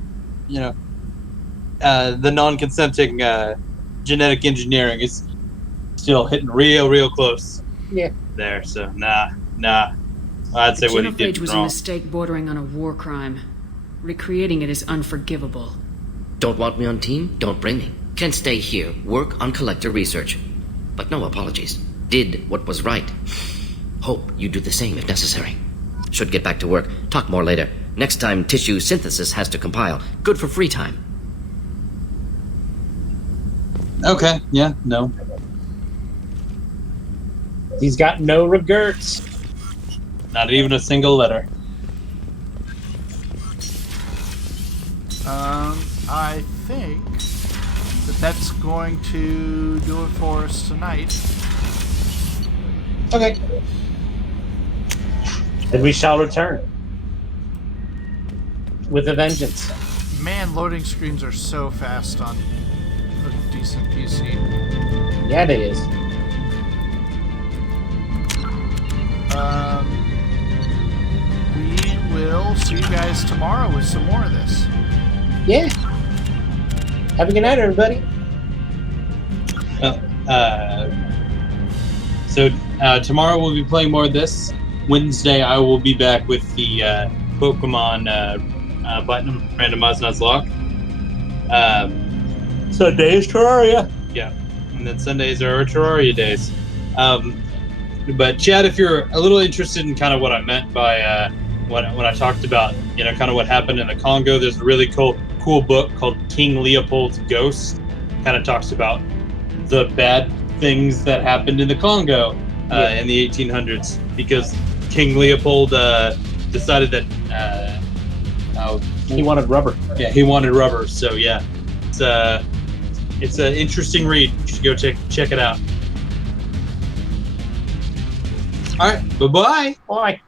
non-consenting genetic engineering is still hitting real close. Yeah. There, so nah. I'd say what he did was wrong. a mistake bordering on a war crime. Recreating it is unforgivable. Don't want me on team? Don't bring me. Can stay here, work on collector research. But no apologies. Did what was right. Hope you do the same if necessary. Should get back to work. Talk more later. Next time tissue synthesis has to compile. Good for free time. Okay, yeah, no. He's got no regrets. Not even a single letter. I think that's going to do it for us tonight. Okay. And we shall return. With a vengeance. Man, loading screens are so fast on a decent PC. Yeah, it is. We will see you guys tomorrow with some more of this. Yeah. Have a good night, everybody. So tomorrow we'll be playing more of this. Wednesday I will be back with the Pokemon Platinum Randomized Nuzlocke. Sunday is Terraria. Yeah, and then Sundays are our Terraria days. But Chad, if you're a little interested in kind of what I meant by when I talked about kind of what happened in the Congo, there's a really cool book called King Leopold's Ghost. Kind of talks about the bad things that happened in the Congo in the 1800s because King Leopold decided that he wanted rubber. Yeah, he wanted rubber. So yeah, it's an interesting read. You should go check it out. All right, bye-bye. Bye.